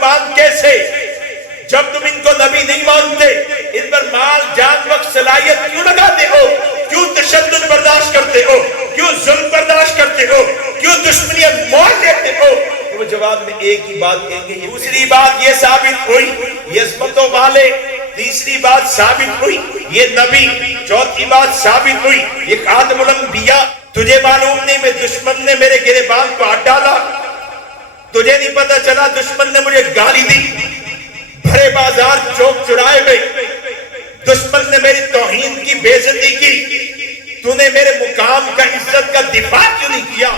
فرمان کیسے؟ جب تم ان کو نبی نہیں مانتے، ان پر مال جان وقت صلاحیت کیوں لگاتے ہو؟ کیوں تشدد برداشت کرتے ہو؟ کیوں ظلم برداشت کرتے ہو؟ کیوں دشمنیاں مول لیتے ہو؟ وہ جواب میں ایک ہی بات کہیں گے۔ دوسری بات یہ ثابت ہوئی یہ عظمتوں والے، تیسری بات ثابت ہوئی یہ نبی، چوتھی بات ثابت ہوئی یہ خاتم الانبیاء۔ تجھے معلوم نہیں میں دشمن نے میرے گریبان کو ہاتھ ڈالا؟ تجھے نہیں پتا چلا دشمن نے مجھے گالی دی؟ بھرے بازار چوک چرائے میں دشمن نے میری توہین کی، بے عزتی کی، تو نے میرے مقام کا، عزت کا دفاع کیوں نہیں کیا؟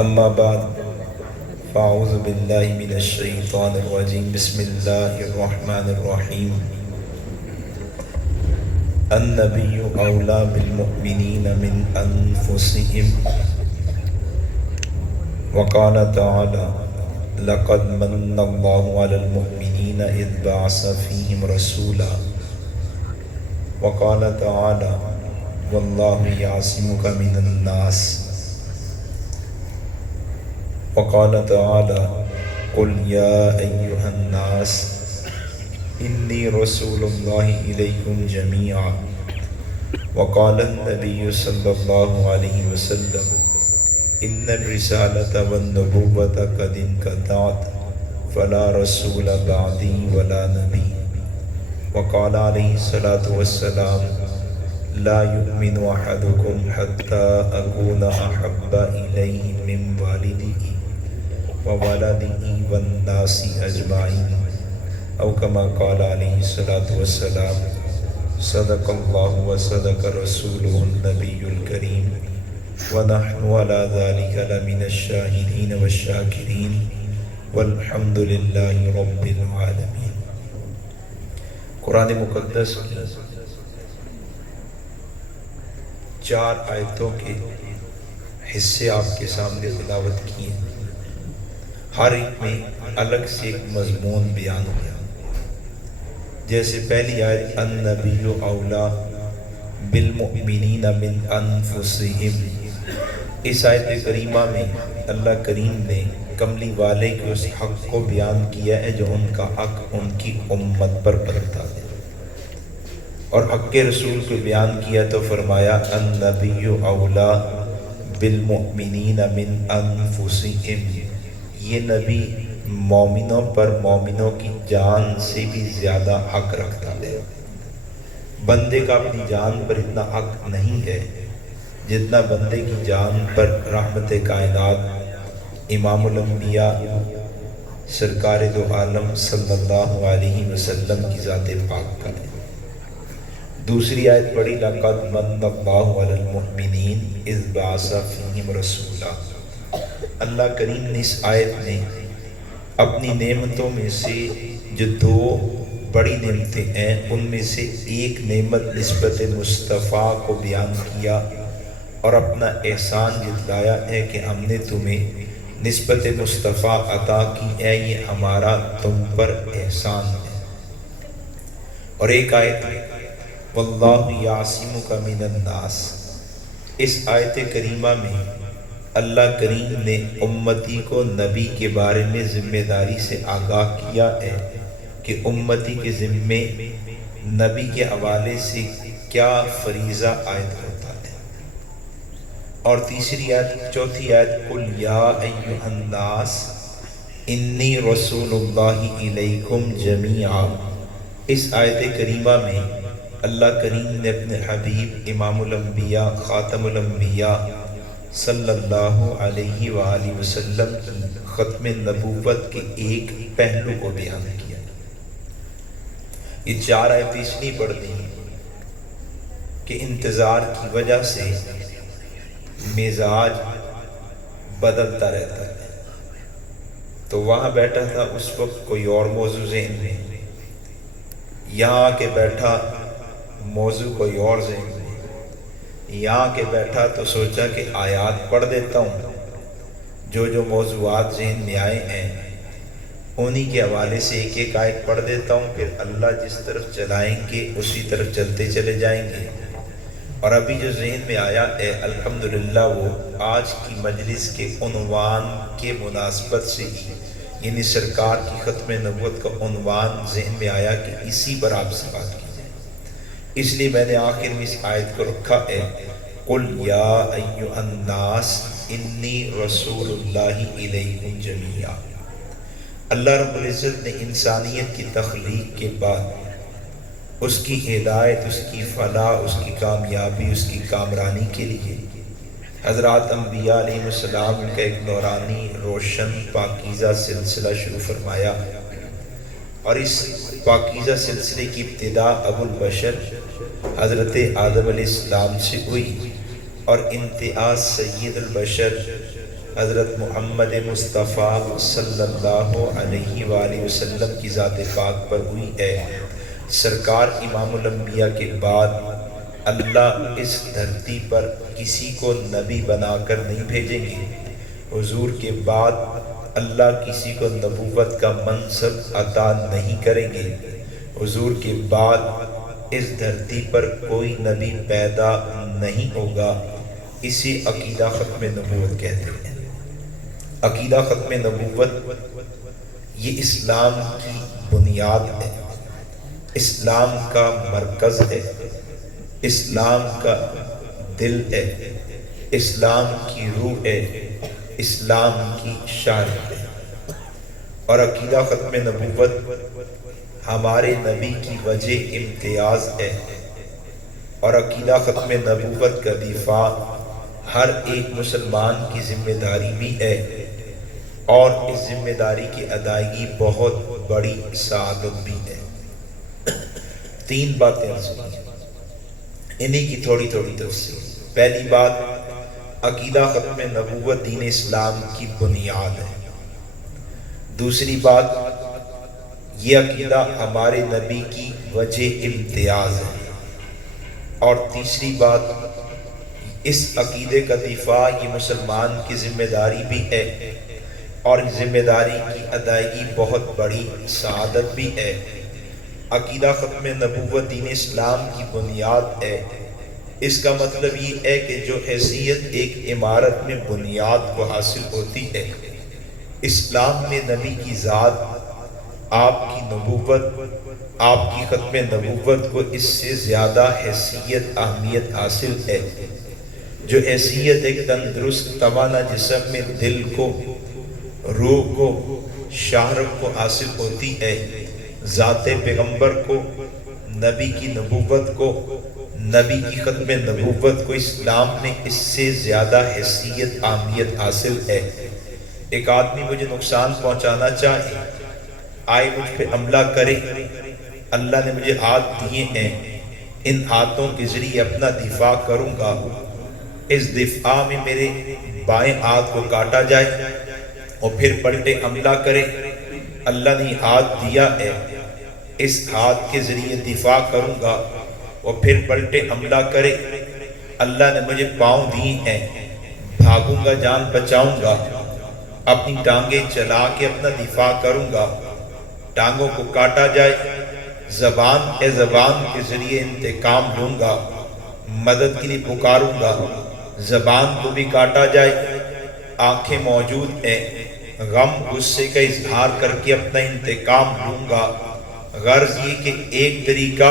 اما بعد فاعوذ باللہ من الشیطان الرجیم بسم اللہ الرحمن الرحیم النبی اولا بالمؤمنین من انفسهم وقال تعالی لقد من اللہ علی المؤمنین اذ بعث فیہم رسولا وقال تعالی واللہ یعصمک من الناس وقال تعالی قل یا ایہا الناس انی رسول اللہ الیکم جمیعا وقال النبی صلی اللہ علیہ وسلم ان الرسالة والنبوة قد انقطعت فلا رسول بعدی ولا نبی وقال علیہ الصلاة والسلام لا يؤمن احدكم حتى اكون احب الیہ من والدہ وولدہ والناس اجمعین او کما قال علیہ الصلاة والسلام صدق اللہ وصدق رسولہ النبی الکریم ونحن على ذلك لمن الشاہدین والشاکرین والحمد للہ رب العالمین۔ قرآن مقدس کی 4 آیتوں کے حصے آپ کے سامنے تلاوت کیے، ہر ایک میں الگ سے ایک مضمون بیان ہوا۔ جیسے پہلی آیت النبی اولا بالمؤمنین من انفسہم، اس آیت کریمہ میں اللہ کریم نے کملی والے کے اس حق کو بیان کیا ہے جو ان کا حق ان کی امت پر بنتا ہے، اور حق کے رسول کو بیان کیا تو فرمایا النبی اولا بالمؤمنین من انفسہم، یہ نبی مومنوں پر مومنوں کی جان سے بھی زیادہ حق رکھتا ہے۔ بندے کا اپنی جان پر اتنا حق نہیں ہے جتنا بندے کی جان پر رحمت کائنات امام الانبیاء سرکار دو عالم صلی اللہ علیہ وسلم کی ذات پاک کا ہے۔ دوسری آیت پڑھی لقد من اللہ علی المؤمنین اذ بعث فیہم رسولا، اللہ کریم نے اس آیت میں اپنی نعمتوں میں سے جو 2 بڑی نعمتیں ہیں ان میں سے ایک نعمت نسبت مصطفیٰ کو بیان کیا اور اپنا احسان جتلایا ہے کہ ہم نے تمہیں نسبت مصطفیٰ عطا کی ہے، یہ ہمارا تم پر احسان ہے۔ اور ایک آیت واللہ یعصمک من الناس، اس آیت کریمہ میں اللہ کریم نے امتی کو نبی کے بارے میں ذمہ داری سے آگاہ کیا ہے کہ امتی کے ذمے نبی کے حوالے سے کیا فریضہ عائد ہوتا ہے۔ اور تیسری آیت، چوتھی آیت قل یا ایہا الناس انی رسول اللہ الیکم جمیعا، اس آیت کریمہ میں اللہ کریم نے اپنے حبیب امام الانبیاء خاتم الانبیاء صلی اللہ علیہ وآلہ وسلم کی ختم نبوت کے ایک پہلو کو بیان کیا۔ یہ 4 آیتیں اس لیے پڑھتی ہیں کہ انتظار کی وجہ سے مزاج بدلتا رہتا ہے، تو وہاں بیٹھا تھا اس وقت کوئی اور موضوع ذہن میں، یہاں کے بیٹھا موضوع کوئی اور ذہن میں، یہاں کے بیٹھا تو سوچا کہ آیات پڑھ دیتا ہوں، جو موضوعات ذہن میں آئے ہیں انہی کے حوالے سے ایک ایک آیت پڑھ دیتا ہوں، پھر اللہ جس طرف چلائیں گے اسی طرف چلتے چلے جائیں گے۔ اور ابھی جو ذہن میں آیا ہے الحمدللہ وہ آج کی مجلس کے عنوان کے مناسبت سے ہی، یعنی سرکار کی ختم نبوت کا عنوان ذہن میں آیا کہ اسی پر آپ سے بات کی جائے، اس لیے میں نے آخر میں اس آیت کو رکھا ہے، قُلْ يَا أَيُّهَا النَّاسِ إِنِّي رَسُولُ اللَّهِ إِلَيْكُمْ جَمِيعًا۔ اللہ رب العزت نے انسانیت کی تخلیق کے بعد اس کی ہدایت، اس کی فلاح، اس کی کامیابی، اس کی کامرانی کے لیے حضرات انبیاء علیہ السلام کا ایک نورانی روشن پاکیزہ سلسلہ شروع فرمایا، اور اس پاکیزہ سلسلے کی ابتدا ابو البشر حضرت آدم علیہ السلام سے ہوئی، اور انتہا سید البشر حضرت محمد مصطفیٰ صلی اللہ علیہ وآلہ وسلم کی ذات پاک پر ہوئی ہے۔ سرکار امام الانبیاء کے بعد اللہ اس دھرتی پر کسی کو نبی بنا کر نہیں بھیجیں گے، حضور کے بعد اللہ کسی کو نبوت کا منصب عطا نہیں کریں گے، حضور کے بعد اس دھرتی پر کوئی نبی پیدا نہیں ہوگا۔ اسے عقیدہ ختم نبوت کہتے ہیں۔ عقیدہ ختم نبوت یہ اسلام کی بنیاد ہے، اسلام کا مرکز ہے، اسلام کا دل ہے، اسلام کی روح ہے، اسلام کی شارع ہے۔ اور عقیدہ ختم نبوت ہمارے نبی کی وجہ امتیاز ہے، اور عقیدہ ختم نبوت کا دفاع ہر ایک مسلمان کی ذمہ داری بھی ہے، اور اس ذمہ داری کی ادائیگی بہت بڑی سعادت بھی ہے۔ تین باتیں عرض کی، انہی کی تھوڑی تھوڑی تفصیل۔ پہلی بات، عقیدہ ختم نبوت دین اسلام کی بنیاد ہے۔ دوسری بات، یہ عقیدہ ہمارے نبی کی وجہ امتیاز ہے، اور تیسری بات، اس عقیدے کا دفاع یہ مسلمان کی ذمہ داری بھی ہے، اور اس ذمہ داری کی ادائیگی بہت بڑی سعادت بھی ہے۔ عقیدہ ختم نبوت دین اسلام کی بنیاد ہے، اس کا مطلب یہ ہے کہ جو حیثیت ایک عمارت میں بنیاد کو حاصل ہوتی ہے، اسلام میں نبی کی ذات، آپ کی نبوت، آپ کی ختم نبوت کو اس سے زیادہ حیثیت اہمیت حاصل ہے۔ جو حیثیت ایک تندرست توانا جسم میں دل کو، روح کو، شہرت کو حاصل ہوتی ہے، ذات پیغمبر کو، نبی کی نبوت کو، نبی کی ختم نبوت کو اسلام میں اس سے زیادہ حیثیت اہمیت حاصل ہے۔ ایک آدمی مجھے نقصان پہنچانا چاہے، آئے مجھ پہ حملہ کرے، اللہ نے مجھے ہاتھ دیے ہیں، ان ہاتھوں کے ذریعے اپنا دفاع کروں گا، اس دفاع میں میرے بائیں ہاتھ کو کاٹا جائے اور پھر پلٹے حملہ کرے، اللہ نے ہاتھ دیا ہے، اس ہاتھ کے ذریعے دفاع کروں گا، اور پھر پلٹے حملہ کرے، اللہ نے مجھے پاؤں دی ہیں، بھاگوں گا، جان بچاؤں گا، اپنی ٹانگیں چلا کے اپنا دفاع کروں گا، ٹانگوں کو کاٹا جائے، زبان کے ذریعے انتقام لوں گا، مدد کے لیے پکاروں گا، زبان کو بھی کاٹا جائے، آنکھیں موجود ہیں، غم غصے کا اظہار کر کے اپنا انتقام لوں گا۔ غرض یہ کہ ایک طریقہ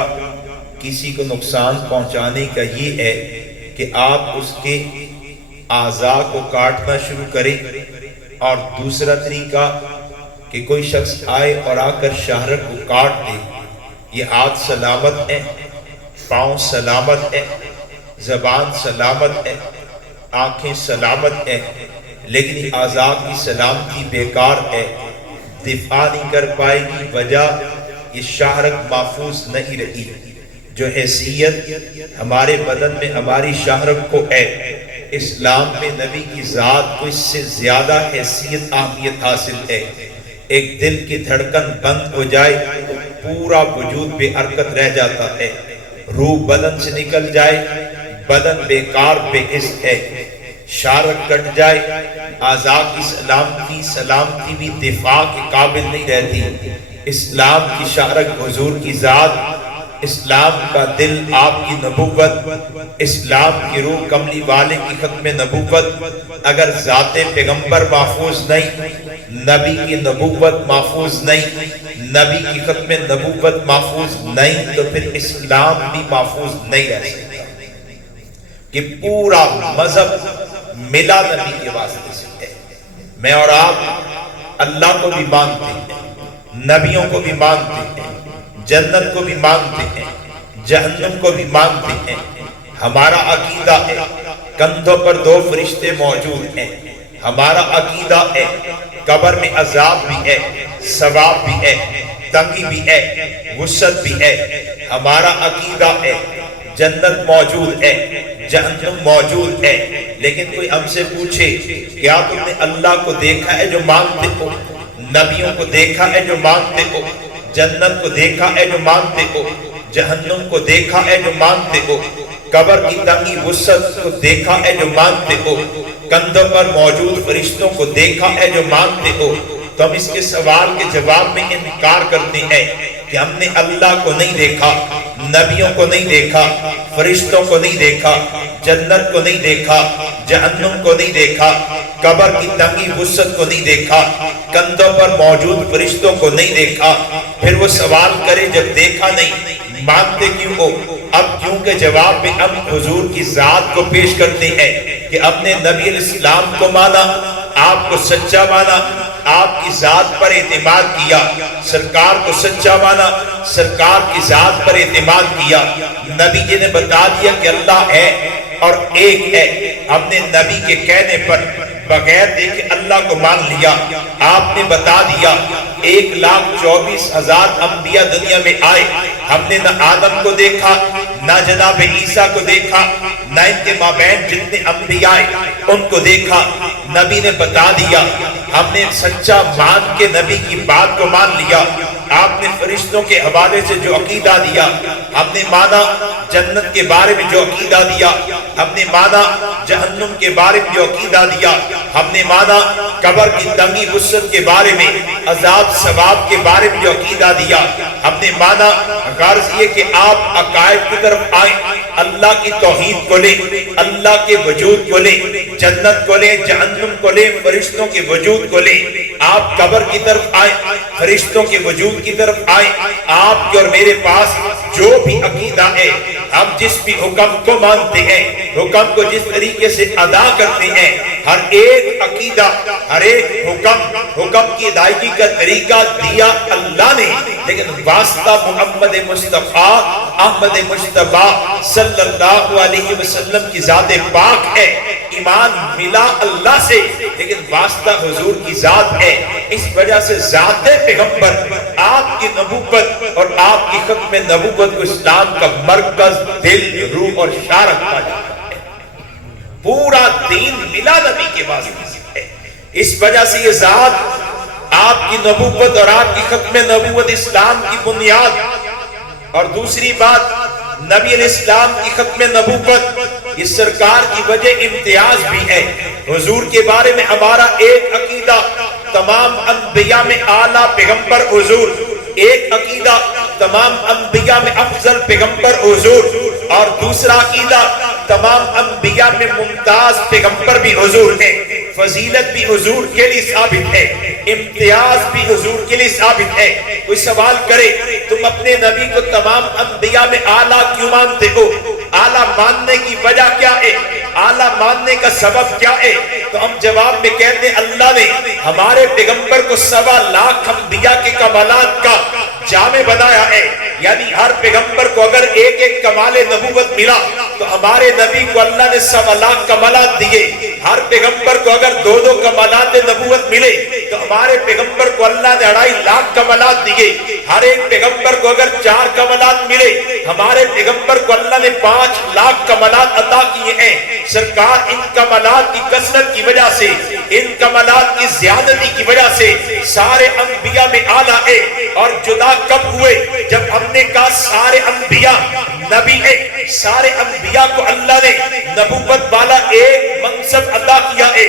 کسی کو نقصان پہنچانے کا یہ ہے کہ آپ اس کے اعضاء کو کاٹنا شروع کریں، اور دوسرا طریقہ کہ کوئی شخص آئے اور آ کر شہرت کو کاٹ دے۔ یہ ہاتھ سلامت ہے، پاؤں سلامت ہے، زبان سلامت ہے، آنکھیں سلامت ہیں، لیکن اعضاء کی سلامتی بیکار ہے، دفاع نہیں کر پائے گی، وجہ یہ شہرت محفوظ نہیں رہی۔ جو حیثیت ہمارے بدن میں ہماری شہرت کو ہے، اسلام میں نبی کی ذات کو اس سے زیادہ حیثیت اہمیت حاصل ہے۔ ایک دل کی دھڑکن بند ہو جائے تو پورا وجود بے حرکت رہ جاتا ہے، روح بدن سے نکل جائے، بدن بیکار بے حس ہے، شارت کٹ جائے، اعضاء کی سلامتی بھی دفاع کے قابل نہیں رہتی۔ اسلام کی شارت حضور کی ذات اسلام کا دل آپ کی نبوت، اسلام کی روح کملی والے کی ختم نبوت، اگر ذات پیغمبر محفوظ نہیں، نبی کی نبوت محفوظ نہیں، نبی کی ختم نبوت محفوظ نہیں، تو پھر اسلام بھی محفوظ نہیں رہ سکتا، کہ پورا مذہب ملا نبی کے واسطے سے ہے۔ میں اور آپ اللہ کو بھی مانتے ہیں، نبیوں کو بھی مانتے ہیں، جنت کو بھی مانتے ہیں، جہنم کو بھی مانتے ہیں۔ ہمارا عقیدہ ہے کندھوں پر 2 فرشتے موجود ہیں، ہمارا عقیدہ ہے قبر میں عذاب بھی ہے، ثواب بھی ہے، تنگی بھی ہے، وسعت بھی ہے۔ ہمارا عقیدہ ہے جنت موجود ہے، جہنم موجود ہے۔ لیکن کوئی ہم سے پوچھے کیا تم نے اللہ کو دیکھا ہے جو مانتے ہو، نبیوں کو دیکھا ہے جو مانتے ہو، جنت کو دیکھا ہے جو مانتے ہو، جہنم کو دیکھا ہے جو مانتے ہو، قبر کی تنگی وسعت کو دیکھا ہے جو مانتے ہو، کندھوں پر موجود فرشتوں کو دیکھا ہے جو مانتے ہو، تو ہم اس کے سوال کے جواب میں انکار کرتے ہیں کہ ہم نے اللہ کو نہیں دیکھا، نبیوں کو نہیں دیکھا، فرشتوں کو نہیں دیکھا، جنت کو نہیں دیکھا، جہنم کو نہیں دیکھا، قبر کی تنگی وسعت کو نہیں دیکھا، کندھوں پر موجود فرشتوں کو نہیں دیکھا۔ پھر وہ سوال کرے جب دیکھا نہیں مانتے کیوں ہو؟ اب کیونکہ جواب میں ہم حضور کی ذات کو پیش کرتے ہیں کہ اپنے نبی علیہ السلام کو مانا، آپ کو سچا مانا، آپ کی ذات پر اعتماد کیا، سرکار کو سچا مانا، سرکار کی ذات پر اعتماد کیا۔ نبی جی نے بتا دیا کہ اللہ ہے اور ایک ہے، ہم نے نبی کے کہنے پر بغیر دیکھے اللہ کو مان لیا۔ آپ نے بتا دیا 1,24,000 انبیاء دنیا میں آئے، ہم نے نہ آدم کو دیکھا، نہ جناب عیسیٰ کو دیکھا، نہ ان کے مابین جتنے انبیاء ان کو دیکھا۔ نبی نے بتا دیا، ہم نے سچا مان کے نبی کی بات کو مان لیا۔ آپ نے فرشتوں کے حوالے سے جو عقیدہ دیا، ہم نے مانا، جنت کے بارے میں جو عقیدہ دیا ہم نے مانا، جہنم کے بارے میں جو عقیدہ دیا ہم نے مانا، قبر کی تنگی وسعت کے بارے میں، عذاب ثواب کے بارے میں جو عقیدہ دیا ہم نے مانا۔ غرض یہ کہ آپ عقائد کی طرف آئیں، اللہ کی توحید کو لیں، اللہ کے وجود کو لیں، جنت کو لیں، جہنم کو لیں، فرشتوں کے وجود کو لیں۔ آپ قبر کی طرف آئیں، فرشتوں کے وجود کی طرف آئیں۔ آپ کے اور میرے پاس جو بھی عقیدہ ہے، ہم جس بھی حکم کو مانتے ہیں، حکم کو جس طریقے سے ادا کرتے ہیں، ہر ایک عقیدہ، ہر ایک حکم کی ادائیگی کا طریقہ دیا اللہ نے، لیکن واسطہ محمد مصطفیٰ احمد مجتبیٰ صلی اللہ علیہ وسلم کی ذات پاک ہے۔ ایمان ملا اللہ سے، لیکن واسطہ حضور کی ذات ہے۔ اس وجہ سے ذات پیغمبر، آپ کی نبوت اور آپ کی ختم نبوت کو اسلام کا مرکز، دل، روح اور شارک پا جاتا ہے۔ پورا دین ملا نبی کے واسطے سے ہے۔ اس وجہ سے یہ ذات، آپ کی نبوت اور آپ کی ختم نبوت اسلام کی بنیاد۔ اور دوسری بات، نبی علیہ السلام کی ختم نبوت یہ سرکار کی وجہ امتیاز بھی ہے۔ حضور کے بارے میں ہمارا ایک عقیدہ، تمام انبیاء میں اعلیٰ پیغمبر حضور، ایک عقیدہ تمام انبیاء میں افضل پیغمبر حضور، اور دوسرا عقیدہ تمام انبیاء میں ممتاز پیغمبر بھی حضور ہے۔ فضیلت بھی حضور کے لیے ثابت ہے، امتیاز بھی حضور کے لیے ثابت ہے۔ کوئی سوال کرے تم اپنے نبی کو تمام انبیاء میں اعلیٰ کیوں مانتے ہو؟ اعلیٰ ماننے کی وجہ کیا ہے؟ اعلیٰ ماننے کا سبب کیا ہے؟ تو ہم جواب میں کہتے ہیں اللہ نے ہمارے پیغمبر کو 1.25 انبیاء کے کمالات کا جامع بنایا ہے۔ یعنی ہر پیغمبر کو اگر ایک ایک کمال نبوت ملا تو ہمارے نبی کو اللہ نے 1.25 کمالات دیے۔ ہر پیغمبر کو اگر 2 کمالات نبوت ملے تو ہمارے پیغمبر کو اللہ نے 2.5 کمالات دیے۔ ہر ایک پیغمبر کو اگر 4 کمالات ملے، ہمارے پیغمبر کو اللہ نے 5 لاکھ کمالات عطا کیے ہیں۔ سرکار ان کمالات کی کثرت کی وجہ سے، ان کمالات کی زیادتی کی وجہ سے سارے انبیاء میں اعلیٰ ہے۔ اور جدا کب ہوئے؟ جب ہم نے کہا سارے انبیاء نبی ہے، سارے انبیاء کو اللہ نے نبوت والا ایک منصب عطا کیا ہے،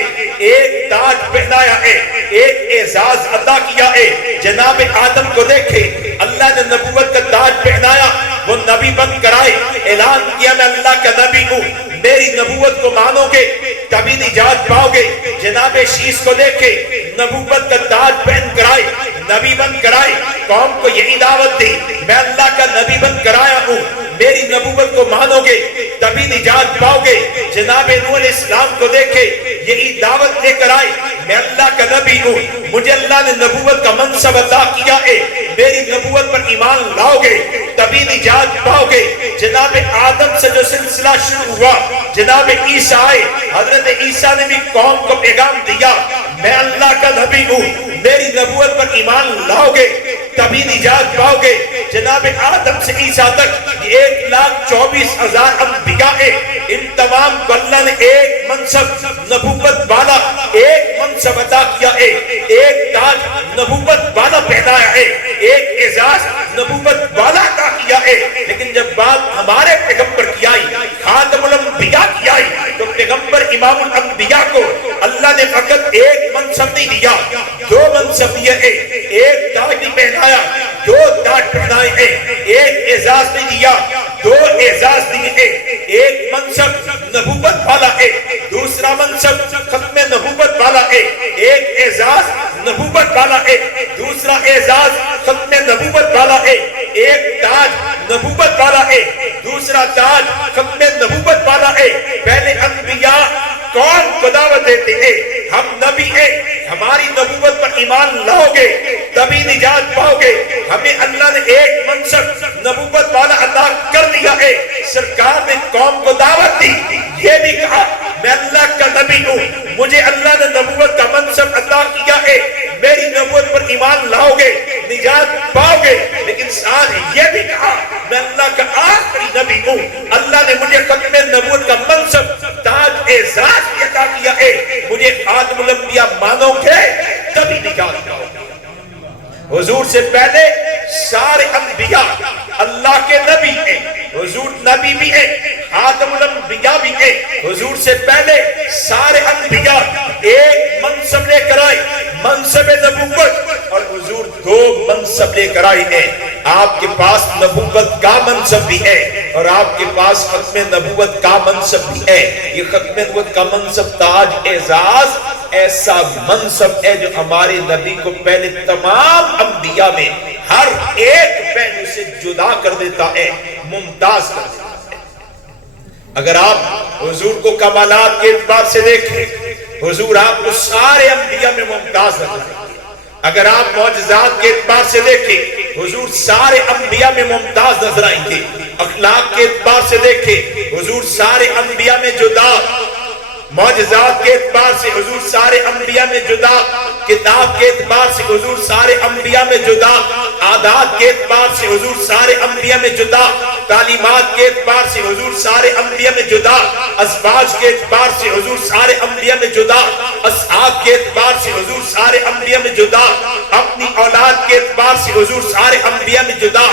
ایک تاج پہنایا ہے، ایک اعزاز عطا کیا ہے۔ جناب آدم کو دیکھے، اللہ نے نبوت کا تاج پہنایا، وہ نبی بن کرائے، اعلان کیا میں اللہ کا نبی ہوں، میری نبوت کو مانو گے تبھی نجات پاؤ گے۔ جناب شیش کو دیکھے نبوت کا تاج پہن کرائے، نبی بن کرائے، قوم کو یہی دعوت دی میں اللہ کا نبی بن کرایا ہوں، میری نبوت کو مانو گے تبھی نجات پاؤ گے۔ جناب نوح علیہ السلام کو دیکھے یہی دعوت لے کر آئے میں اللہ کا نبی ہوں، مجھے اللہ نے نبوت کا منصب عطا کیا ہے، میری نبوت پر ایمان لاؤ گے تبھی نجات پاؤ گے۔ جناب آدم سے جو سلسلہ شروع ہوا، جناب عیسیٰ آئے، حضرت عیسیٰ نے بھی قوم کو پیغام دیا میں اللہ کا نبی ہوں، میری نبوت پر ایمان لاؤ گے تبھی نجات پاؤ گے۔ جناب آدم سے عیسیٰ تک 1,24,000 انبیاء ہیں، ان تمام کو اللہ نے ایک منصب نبوت والا ایک منصب عطا کیا ہے، ایک تاج نبوت والا پہنایا ہے، ایک اعزاز نبوت والا عطا کیا ہے۔ لیکن جب بات ہمارے پیغمبر کی آئی، خاتم الانبیاء کی آئی، تو پیغمبر امام الانبیاء کو اللہ نے فقط ایک منصب نہیں دیا، دو منصب دیے ہیں، ایک تاج نہیں پہنایا، دو تاج پہنائے ہیں، ایک اعزاز نہیں دیا، دو اعزاز دیے ہیں۔ ایک منصب نبوت والا ہے، دوسرا منصب ختم نبوت والا ہے، ایک اعزاز نبوت والا ہے، دوسرا اعزاز ختم نبوت والا ہے، ایک تاج نبوت والا ہے، دوسرا تاج ختم نبوت والا ہے۔ پہلے انبیاء کون کو دعوت دیتے ہیں ہم نبی ہیں، ہماری نبوت پر ایمان لاؤ گے تبھی نجات پاؤ گے۔ ہمیں اللہ نے ایک منصب نبوت والا عطا کر دیا ہے، سرکار نے قوم کو دعوت دی، یہ بھی کہا میں اللہ کا نبی ہوں، مجھے اللہ نے نبوت کا منصب عطا کیا ہے، میری نبوت پر ایمان لاؤ گے نجات پاؤ گے۔ لیکن ساتھ یہ بھی کہا میں اللہ کا آخری نبی ہوں، اللہ نے مجھے ختم نبوت کا منصب تاج اعزاز بھی عطا کیا ہے، مجھے خاتم الانبیاء مانو گے تبھی نجات پاؤ گے۔ حضور سے پہلے سارے انبیاء اللہ کے نبی ہیں، حضور نبی بھی ہیں، خاتم الانبیاء بھی ہیں۔ حضور سے پہلے سارے انبیاء ایک منصب لے کر آئے، منصب نبوت، اور حضور دو منصب لے کر آئے ہیں۔ آپ کے پاس نبوت کا منصب بھی ہے اور آپ کے پاس ختم نبوت کا منصب بھی ہے۔ یہ ختم نبوت کا منصب تاج اعزاز ایسا منصب ہے جو ہمارے نبی کو پہلے تمام انبیاء میں ہر ایک پہلو سے جدا کر دیتا ہے، ممتاز کر دیتا ہے۔ اگر آپ حضور کو کمالات کے اعتبار سے دیکھیں، حضور آپ کو سارے انبیاء میں ممتاز نظر آئیں گے۔ اگر آپ معجزات کے اعتبار سے دیکھیں، حضور سارے انبیاء میں ممتاز نظر آئیں گے۔ اخلاق کے اعتبار سے دیکھیں، حضور سارے انبیاء میں جدا، معجزات کے اعتبار سے حضور سارے انبیاء میں جدا، کتاب کے اعتبار سے حضور سارے انبیاء میں جدا، عادات کے اعتبار سے حضور سارے انبیاء میں جدا، تعلیمات کے اعتبار سے حضور سارے انبیاء میں جدا، ازواج کے اعتبار سے حضور سارے انبیاء میں جدا، اصحاب کے اعتبار سے حضور سارے انبیاء میں جدا، اپنی اولاد کے اعتبار سے حضور سارے انبیاء میں جدا،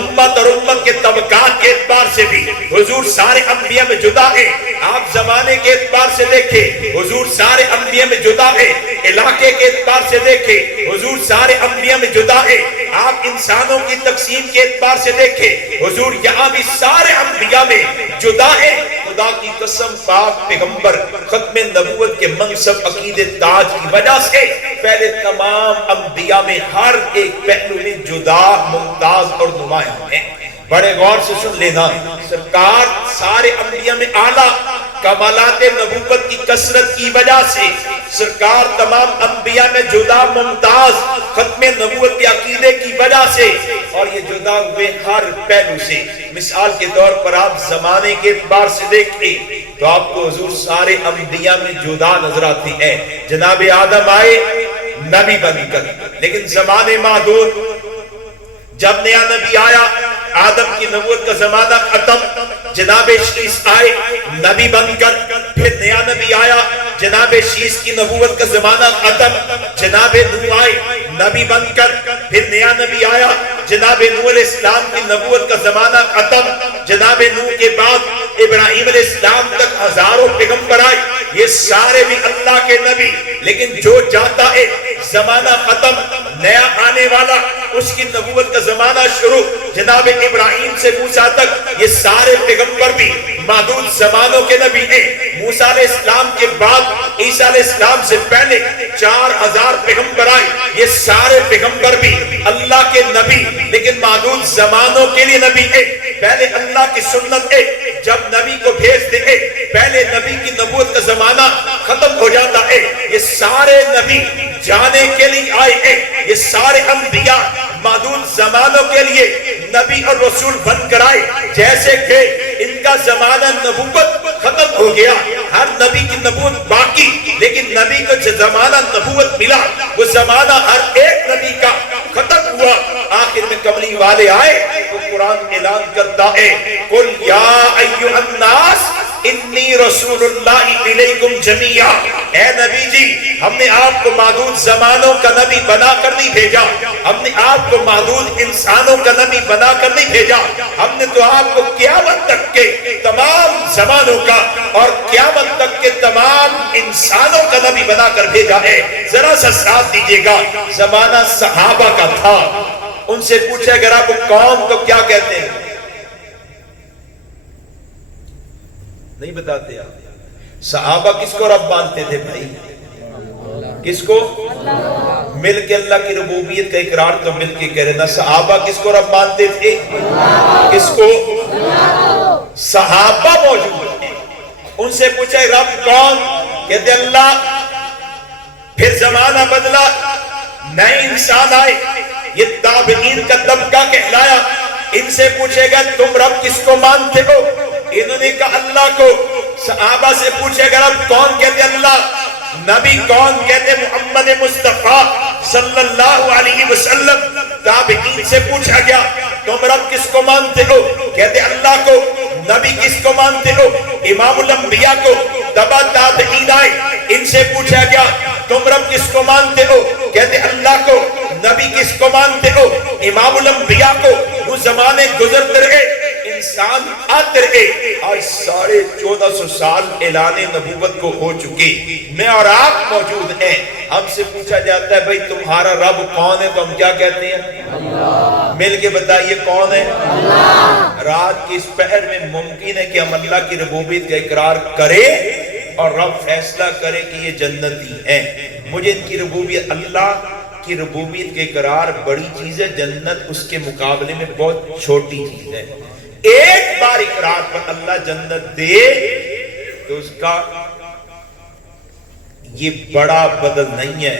امت اور امت کے طبقات کے اعتبار سے بھی حضور سارے انبیاء میں جدا ہے۔ آپ زمانے کے اعتبار سے دیکھیں، حضور سارے انبیاء میں جدا ہے۔ علاقے کے اعتبار سے دیکھیں، حضور سارے انبیاء میں جدا ہے۔ آپ انسانوں کی تقسیم کے اعتبار سے دیکھیں، حضور یہاں بھی سارے انبیاء میں جدا ہے۔ خدا کی قسم پاک پیغمبر ختم نبوت کے منصب عقیدے تاج کی وجہ سے پہلے تمام انبیاء میں ہر ایک پہلو میں جدا، ممتاز اور نمایاں ہیں۔ بڑے غور سے سن لینا، سرکار سارے انبیاء میں اعلیٰ، کمالات نبوت کی کثرت کی وجہ سے سرکار تمام انبیاء میں جدا، ممتاز، ختم نبوت کے عقیدے کی وجہ سے، اور یہ جدا ہوئے ہر پہلو سے۔ مثال کے طور پر آپ زمانے کے اعتبار سے دیکھیں تو آپ کو حضور سارے انبیاء میں جدا نظر آتے ہیں۔ جناب آدم آئے نبی بن کر، لیکن زمانے محدود، جب نیا نبی آیا آدم کی نبوت کا زمانہ ختم، جناب شیس آئے نبی بن کر، پھر نیا نبی آیا، جناب شیس کی نبوت کا زمانہ ختم، جناب نوح آئے نبی بن کر، پھر نیا نبی آیا، جناب نوح علیہ السلام کی نبوت کا زمانہ ختم، جناب نوح کے بعد ابراہیم علیہ السلام تک ہزاروں پیغمبر آئے، یہ سارے بھی اللہ کے نبی۔ لیکن جو جاتا ہے زمانہ ختم، نیا آنے والا، اس کی نبوت کا زمانہ شروع جناب ابراہیم سے موسیٰ تک، یہ سارے پیغمبر بھی محدود زمانوں کے نبی ہیں۔ موسیٰ علیہ السلام کے بعد عیسیٰ علیہ السلام سے پہلے 4000 پیغمبر آئے، یہ سارے پیغمبر بھی اللہ کے نبی لیکن محدود زمانوں کے لیے نبی ہیں۔ پہلے اللہ کی سنت ہے، جب نبی کو بھیج دیں گے پہلے نبی کی نبوت کا زمانہ ختم ہو جاتا ہے۔ یہ سارے نبی جانے کے لیے آئے ہیں، یہ سارے انبیاء محدود زمانوں کے لیے نبی اور رسول بن کر آئے، جیسے کہ ان کا زمانہ نبوت ختم ہو گیا، ہر نبی کی نبوت باقی، لیکن نبی کو جو زمانہ نبوت ملا وہ زمانہ ہر ایک نبی کا ختم ہوا۔ آخر میں کملی والے آئے تو قرآن اعلان کرتا ہے قل یا ایھا الناس انی رسول اللہ الیکم جمیعا، اے نبی جی ہم نے آپ کو محدود زمانوں کا نبی بنا کر نہیں بھیجا، ہم نے آپ کو محدود انسانوں کا نبی بنا کر نہیں بھیجا، ہم نے تو آپ کو قیامت تک کے تمام زمانوں کا اور قیامت تک کے تمام انسانوں کا نبی بنا کر بھیجا ہے۔ ذرا سا ساتھ دیجئے گا، زمانہ صحابہ کا تھا، ان سے پوچھے اگر آپ قوم تو کیا کہتے ہیں؟ نہیں بتاتے آپ۔ صحابہ کس کو رب مانتے تھے بھائی؟ کس کو؟ مل کے اللہ کی ربوبیت کا اقرار تو مل کے کہہ رہے نا۔ صحابہ کس کو رب مانتے تھے؟ کس کو؟ صحابہ موجود ہیں، ان سے پوچھے رب کون؟ کہتے اللہ۔ پھر زمانہ بدلا، نئے انسان آئے، یہ تابعین کا طبقہ کہلایا، ان سے پوچھے گا تم رب کس کو مانتے ہو؟ انہوں نے کہا اللہ کو۔ صحابہ سے پوچھے گا رب کون؟ کہتے اللہ۔ نبی کون؟ کہتے محمد مصطفیٰ صلی اللہ علیہ وسلم۔ تابعین سے پوچھا گیا تم رب کس کو مانتے ہو؟ کہتے اللہ کو۔ نبی کس کو مانتے ہو؟ امام الانبیاء کو۔ تبع تابعین آئے، ان سے پوچھا گیا تم رب کس کو مانتے ہو؟ کہتے اللہ کو۔ نبی کس کو مانتے ہو؟ امام الانبیاء کو۔ وہ زمانے گزرتے رہے، انسان آتے رہے، آج 1450 سال اعلان نبوت کو ہو چکے، میں اور آپ موجود ہیں۔ ہم سے پوچھا جاتا ہے بھئی تمہارا رب کون ہے؟ تو ہم کیا کہتے ہیں؟ اللہ۔ مل کے بتائیے کون ہے؟ اللہ۔ رات کی اس پہر میں ممکن ہے کہ ہم اللہ کی ربوبیت کا اقرار کریں اور رب فیصلہ کرے کہ یہ جنتی ہیں۔ مجھے ان کی ربوبیت، اللہ کی ربوبیت کے اقرار بڑی چیز ہے، جنت اس کے مقابلے میں بہت چھوٹی چیز ہے۔ ایک بار اقرار پر اللہ جنت دے تو اس کا یہ بڑا بدل نہیں ہے۔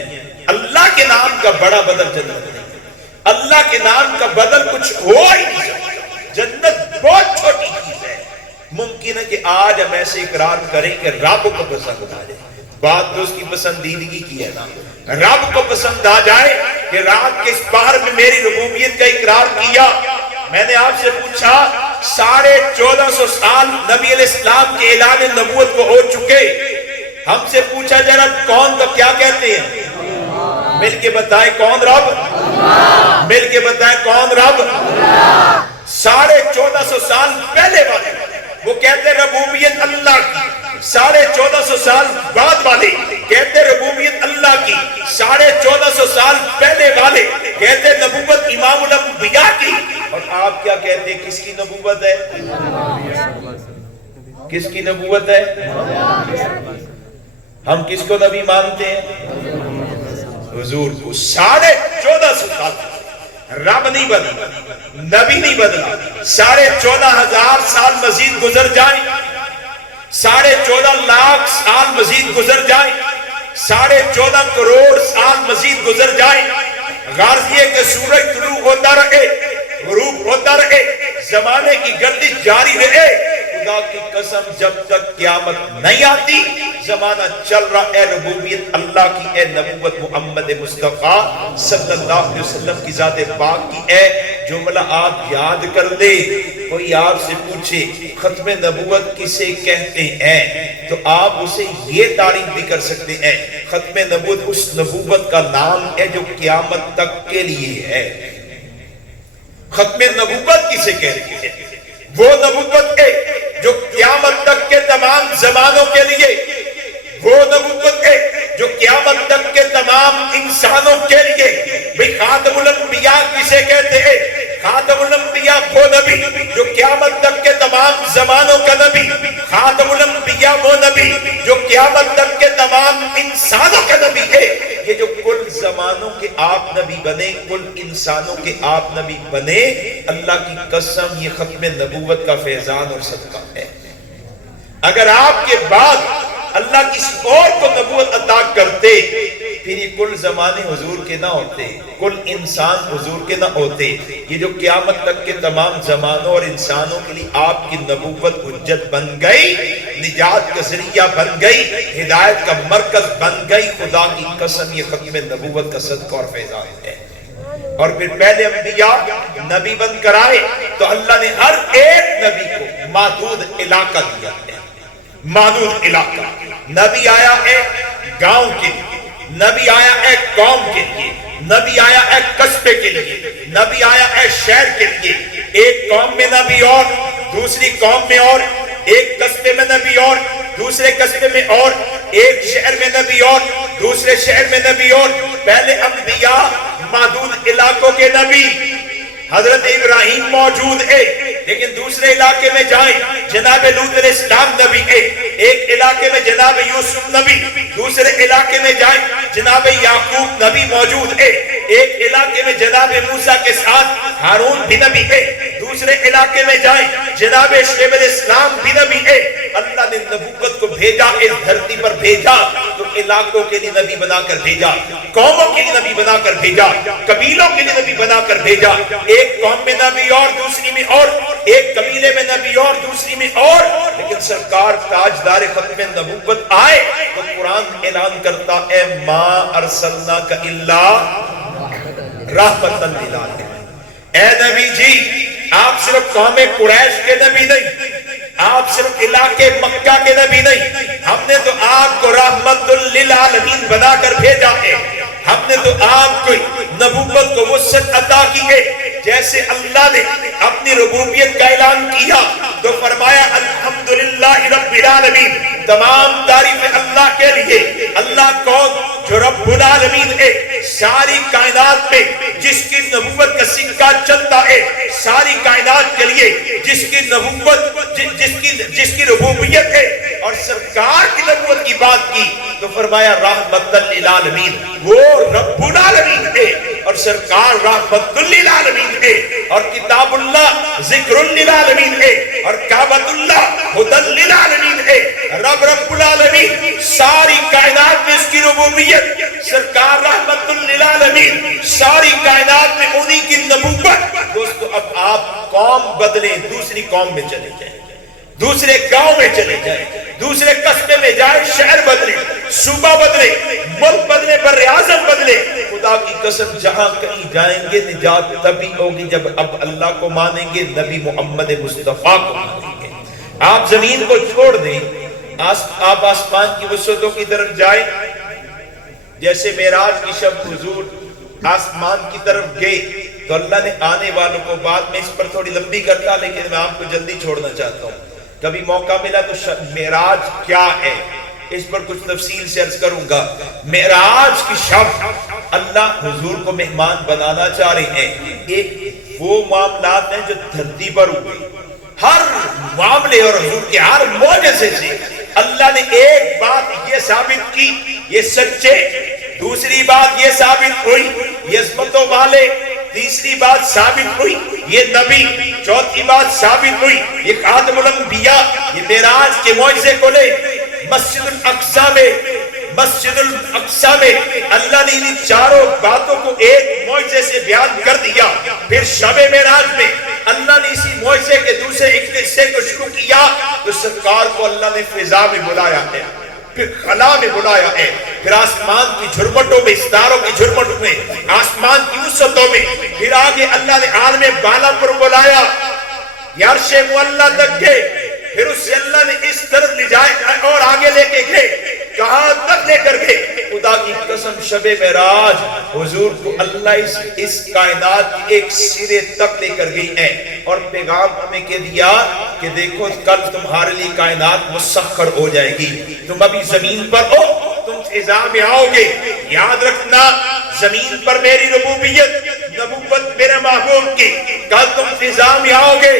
اللہ کے نام کا بڑا بدل جنت نہیں، اللہ کے نام کا بدل کچھ ہو ہی نہیں سکتا۔ جنت بہت چھوٹی چیز ہے۔ ممکن ہے کہ آج ہم ایسے اقرار کریں کہ رب کو پسند آ جائے، بات تو اس کی پسندیدگی کی ہے نا۔ رب کو پسند آ جائے کہ رات کے اس پہر میں میری ربوبیت کا اقرار کیا۔ میں نے آپ سے پوچھا 1450 سال نبی علیہ السلام کے اعلان نبوت کو ہو چکے، ہم سے پوچھا جا رب کون؟ تو کیا کہتے ہیں؟ مل کے بتائیں کون رب؟ مل کے بتائیں کون رب؟ 1450 سال پہلے والے وہ کہتے ربوبیت اللہ کی، 1450 سال بعد والے کہتے ربوبیت اللہ کی، 1450 سال پہلے والے کہتے نبوت امام الانبیاء کی۔ اور آپ کیا کہتے ہیں کس کی نبوت ہے؟ کس کی نبوت ہے؟ ہم کس کو نبی مانتے ہیں؟ حضور کو۔ 1450 سال رب نہیں بدلا، نبی نہیں بدلا، 14,500 سال مزید گزر جائیں، 14.5 لاکھ سال مزید گزر جائیں، 14.5 کروڑ سال مزید گزر جائیں، غرض یہ کہ سورج طلوع ہوتا رہے، غروب ہوتا رہے، زمانے کی گردش جاری رہے، خدا کی قسم جب تک قیامت نہیں آتی زمانہ چل رہا ہے ربوبیت اللہ کی، اے نبوت محمد مصطفیٰ صلی اللہ علیہ وسلم کی ذات پاک کی ہے۔ جملہ آپ یاد کر لے، کوئی آپ سے پوچھے ختم نبوت کسے کہتے ہیں تو آپ اسے یہ تعریف بھی کر سکتے ہیں، ختم نبوت اس نبوت کا نام ہے جو قیامت تک کے لیے ہے۔ ختم نبوت کسے کہتے ہیں؟ وہ نبوت ہے جو قیامت تک کے تمام زمانوں کے لیے، وہ نبوت ہے جو قیامت تک کے تمام انسانوں کے لیے۔ بھئی خاتم الانبیاء کسے قیامت تک کے تمام زمانوں کا نبی، خاتم الانبیاء وہ نبی جو قیامت تک کے تمام انسانوں کا نبی ہے، یہ جو کل زمانوں کے آپ نبی بنے، کل انسانوں کے آپ نبی بنے، اللہ کی قسم یہ ختم نبوت کا فیضان اور صدقہ ہے۔ اگر آپ کے بعد اللہ کسی اور کو نبوت عطا کرتے، پھر یہ کل زمانے حضور کے نہ ہوتے، کل انسان حضور کے نہ ہوتے۔ یہ جو قیامت تک کے تمام زمانوں اور انسانوں کے لیے آپ کی نبوت حجت بن گئی، نجات کا ذریعہ بن گئی، ہدایت کا مرکز بن گئی، خدا کی قسم یہ ختم نبوت کا صدقہ اور فیضان ہے۔ اور پھر پہلے انبیاء نبی بن کر آئے تو اللہ نے ہر ایک نبی کو محدود علاقہ دیا ہے، محدود علاقہ۔ نبی آیا ہے گاؤں کے لیے، نبی آیا ہے قوم کے لیے، نبی آیا ہے قصبے کے لیے، نبی آیا ہے شہر کے لیے۔ ایک قوم میں نبی اور دوسری قوم میں اور، ایک قصبے میں نبی اور دوسرے قصبے میں اور، ایک شہر میں نبی اور دوسرے شہر میں نبی اور۔ پہلے انبیاء محدود علاقوں کے نبی، حضرت ابراہیم موجود ہے، لیکن دوسرے علاقے میں جائیں جناب لوط علیہ السلام نبی ہے، ایک علاقے میں جناب یوسف نبی، دوسرے علاقے میں جائیں جناب یعقوب نبی موجود ہے، ایک علاقے میں جناب موسیٰ کے ساتھ ہارون بھی نبی ہے، دوسرے علاقے میں جائیں جناب شعیب علیہ السلام بھی نبی ہے۔ اللہ نے نبوت کو بھیجا، اس دھرتی پر بھیجا تو علاقوں کے لیے نبی بنا کر بھیجا، قوموں کے لیے نبی بنا کر بھیجا، قبیلوں کے لیے نبی بنا کر بھیجا۔ ایک قوم میں نبی اور دوسری میں اور، ایک قبیلے میں نبی اور دوسری میں اور، لیکن سرکار تاجدار ختم نبوت آئے تو قرآن اعلان کرتا ہے ما ارسلناک الا رحمۃ للعالمین۔ اے نبی جی آپ صرف قوم قریش کے نبی نہیں، آپ صرف علاقے مکہ کے نبی نہیں، ہم نے تو آپ کو رحمت للعالمین بنا کر بھیجا ہے۔ ہم نے تو آپ کو نبوت کو وسعت عطا کی ہے۔ جیسے اللہ نے اپنی ربوبیت کا اعلان کیا تو فرمایا الحمدللہ رب العالمین، تمام تعریف اللہ کے لیے۔ اللہ کون؟ جو رب العالمین ہے، ساری کائنات میں جس کی نبوت کا سکہ چلتا ہے، ساری کائنات کے لیے جس کی نبوت جس کی ربوبیت ہے، اور سرکار کی نبوت کی بات کی تو فرمایا رحمت للعالمین، وہ رب العالمین ہے اور سرکار رحمت للعالمین ہے، اور کتاب اللہ ذکر للعالمین ہے، اور کعبۃ اللہ ہدی للعالمین ہے۔ رب العالمین ساری کائنات میں اس کی ربوبیت، سرکار رحمت للعالمین ساری کائنات میں انہی کی نبوت۔ دوستو اب آپ قوم بدلیں، دوسری قوم میں چلے جائیں، دوسرے گاؤں میں چلے جائیں، دوسرے قصبے میں جائیں، شہر بدلے، صوبہ بدلے، ملک بدلے، بر اعظم بدلے، خدا کی قسم جہاں کہیں جائیں گے نجات تبھی ہوگی جب اب اللہ کو مانیں گے، نبی محمد مصطفیٰ کو مانیں گے۔ آپ زمین کو چھوڑ دیں، آپ آسمان کی وسعتوں کی طرف جائیں۔ جیسے معراج کی شب حضور آسمان کی طرف گئے تو اللہ نے آنے والوں کو، بعد میں اس پر تھوڑی لمبی کرتا لیکن میں آپ کو جلدی چھوڑنا چاہتا ہوں، کبھی موقع ملا تو معراج کیا ہے اس پر کچھ تفصیل سے عرض کروں گا۔ معراج کی شب اللہ حضور کو مہمان بنانا چاہ رہے ہیں۔ ایک وہ معاملات ہیں جو دھرتی پر ہوئے، ہر معاملے اور حضور کے ہر معجزے سے اللہ نے ایک بات یہ ثابت کی یہ سچے، دوسری بات یہ ثابت ہوئی یہ عظمتوں والے، تیسری بات ثابت ہوئی یہ نبی، چوتھی بات ثابت ہوئی یہ خاتم الانبیاء۔ یہ معراج کے معجزے کو لے مسجد الاقصی میں اللہ نے ان چاروں باتوں کو ایک معجزے سے بیان کر دیا۔ پھر شب معراج میں اللہ نے اسی معجزے کے دوسرے ایک حصے کو شروع کیا تو سرکار کو اللہ نے فضا میں بلایا ہے، پھر خلا میں بلایا ہے، پھر آسمان کی جھرمٹوں میں، ستاروں کی جھرمٹوں میں، آسمان کی وسعتوں میں، پھر آگے اللہ نے عالم بالا پر بلایا، عرش معلیٰ تک گئے، پھر اس سے اللہ نے اس طرف لے جائے اور آگے لے کے گئے، کہاں تک لے کر گئے؟ خدا کی قسم شب معراج حضور کو اللہ اس کائنات کی ایک سرے تک لے کر گئی ہے، اور پیغام ہمیں کہہ دیا کہ دیکھو کل تمہارے لیے کائنات مسخر ہو جائے گی، تم ابھی زمین پر ہو، تم فضا میں آؤ گے، یاد رکھنا زمین پر میری ربوبیت، نبوت میرے محبوب کی، کل تم فضا میں آؤ گے،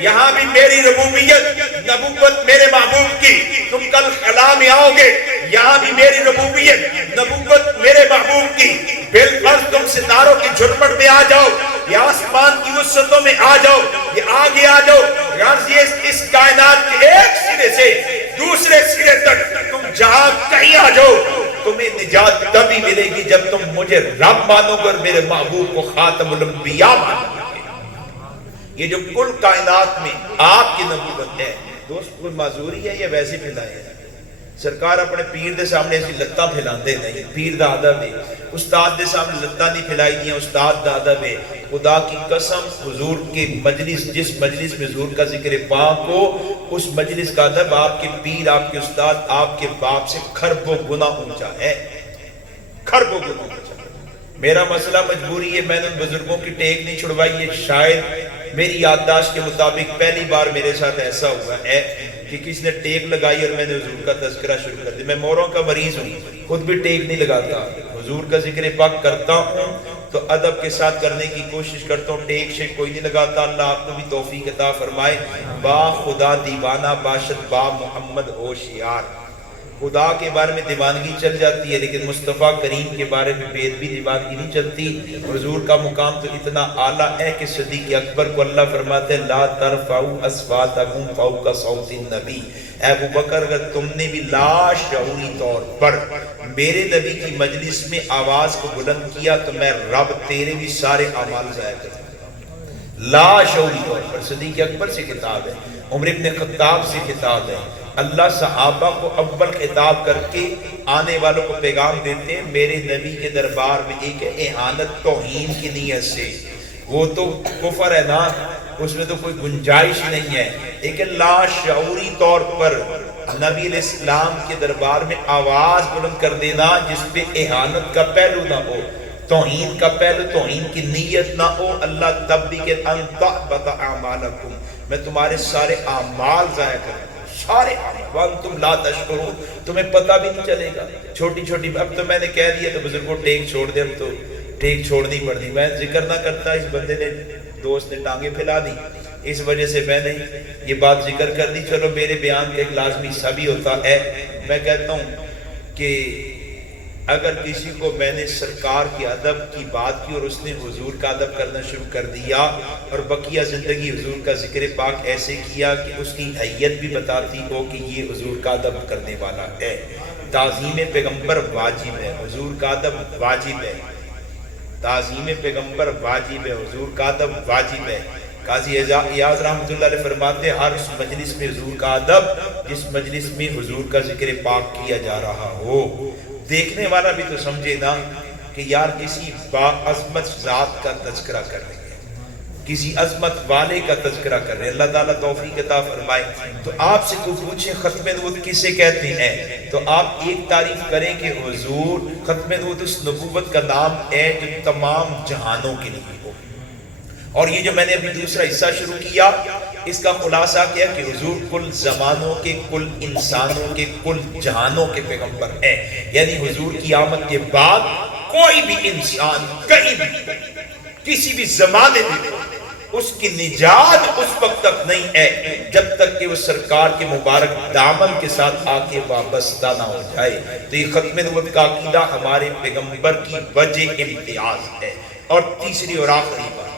یہاں بھی میری ربوبیت نبوت میرے محبوب کی. تم کل خلا میں آؤ گے, یہاں بھی میری ربوبیت نبوت میرے محبوب کی. بالفرض تم ستاروں کی جھرمٹ میں آ جاؤ, یا آسمان کی وسعتوں میں آ جاؤ, یہ آگے آ جاؤ, اس کائنات کے ایک سرے سے دوسرے سرے تک تم جہاں کہیں آ جاؤ, تمہیں نجات تبھی ملے گی جب تم مجھے رب مانو گے اور میرے محبوب کو خاتم الانبیاء مانو گے. یہ جو کل کائنات میں آپ کی نبوت ہے دوست, کوئی معذوری ہے یا ویسے پھیلائے ہیں؟ سرکار اپنے پیر دے سامنے ایسی لتاں پھیلاندے نہیں. پیر دا ادب ہے, استاد دے سامنے لتاں نہیں پھیلائی دیا, استاد دا ادب ہے. خدا کی قسم حضور کے مجلس, جس مجلس میں حضور کا ذکر پاک ہو, اس مجلس کا ادب آپ کے پیر, آپ کے استاد, آپ کے باپ سے کھربوں گنا اونچا ہے, کھربوں گنا اونچا. میرا مسئلہ مجبوری ہے, میں نے بزرگوں کی ٹیک نہیں چھڑوائی ہے. شاید میری یادداشت کے مطابق پہلی بار میرے ساتھ ایسا ہوا ہے کہ کسی نے ٹیک لگائی اور میں نے حضور کا تذکرہ شروع کر دیا. میں موروں کا مریض ہوں, خود بھی ٹیک نہیں لگاتا, حضور کا ذکر پاک کرتا ہوں تو ادب کے ساتھ کرنے کی کوشش کرتا ہوں, ٹیک شیک کوئی نہیں لگاتا. اللہ آپ کو بھی توفیق عطا فرمائے. با خدا دیوانہ باشد با محمد ہوشیار. خدا کے بارے میں دیوانگی چل جاتی ہے, لیکن مصطفیٰ کریم کے بارے میں بے ادبی دیوانگی نہیں چلتی. حضور کا مقام تو اتنا اعلیٰ ہے کہ صدیق اکبر کو اللہ فرماتے ہیں لا ترفعوا اصواتکم فوق صوت النبی. اے ابو بکر, اگر تم نے بھی لا شعوری طور پر میرے نبی کی مجلس میں آواز کو بلند کیا تو میں رب تیرے بھی سارے اعمال ضائع کر دوں گا. لا شعوری طور پر. صدیق اکبر سے خطاب ہے, عمر ابن خطاب سے خطاب ہے. اللہ صحابہ کو اول خطاب کر کے آنے والوں کو پیغام دیتے ہیں میرے نبی کے دربار میں ایک اہانت توہین کی نیت سے. وہ تو کفر ہے نا, اس میں تو کوئی گنجائش نہیں ہے, لیکن لا شعوری طور پر نبی علیہ السلام کے دربار میں آواز بلند کر دینا جس پہ اہانت کا پہلو نہ ہو, توہین کا پہلو, توہین کی نیت نہ ہو. اللہ تب بھی کہ ان تحبط اعمالکم, میں تمہارے سارے اعمال ضائع کر دوں, سارے اعمال تم لا تشکرون, تمہیں پتہ بھی نہیں چلے گا. چھوٹی چھوٹی, اب تو میں نے کہہ دیا تو بزرگوں ٹیک چھوڑ دے, اب تو ٹیک چھوڑنی پڑتی. میں ذکر نہ کرتا, اس بندے نے دوست نے ٹانگیں پھیلا دی, اس وجہ سے میں نے یہ بات ذکر کر دی. چلو میرے بیان کا ایک لازمی حصہ بھی ہوتا ہے. میں کہتا ہوں کہ اگر کسی کو میں نے سرکار کے ادب کی بات کی اور اس نے حضور کا ادب کرنا شروع کر دیا اور بقیہ زندگی حضور کا ذکر پاک ایسے کیا کہ اس کی حیت بھی بتاتی ہو کہ یہ حضور کا ادب کرنے والا ہے. تعظیم پیغمبر واجب ہے, حضور کا ادب واجب ہے. تعظیم پیغمبر واجب ہے, حضور کا ادب واجب ہے. قاضی ایاز رحمۃ اللہ علیہ فرماتے ہیں ہر اس مجلس میں حضور کا ادب جس مجلس میں حضور کا ذکر پاک کیا جا رہا ہو. دیکھنے والا بھی تو سمجھے نا کہ یار کسی با عظمت ذات کا تذکرہ کر رہے ہیں, کسی عظمت والے کا تذکرہ کر رہے ہیں. اللہ تعالیٰ توفیق عطا فرمائے. تو آپ سے کوئی پوچھے ختم نبوت کسے کہتے ہیں تو آپ ایک تعریف کریں کہ حضور ختم نبوت اس نبوت کا نام ہے جو تمام جہانوں کے لیے ہو. اور یہ جو میں نے ابھی دوسرا حصہ شروع کیا اس کا خلاصہ کیا کہ حضور کل زمانوں کے, کل انسانوں کے, کل جہانوں کے پیغمبر ہیں. یعنی حضور کی آمد کے بعد کوئی بھی انسان کہیں بھی کسی بھی زمانے میں اس کی نجات اس وقت تک نہیں ہے جب تک کہ وہ سرکار کے مبارک دامن کے ساتھ آ کے وابستہ نہ ہو جائے. تو یہ ختم نبوت کا عقیدہ ہمارے پیغمبر کی وجہ امتیاز ہے. اور تیسری اور آخری بات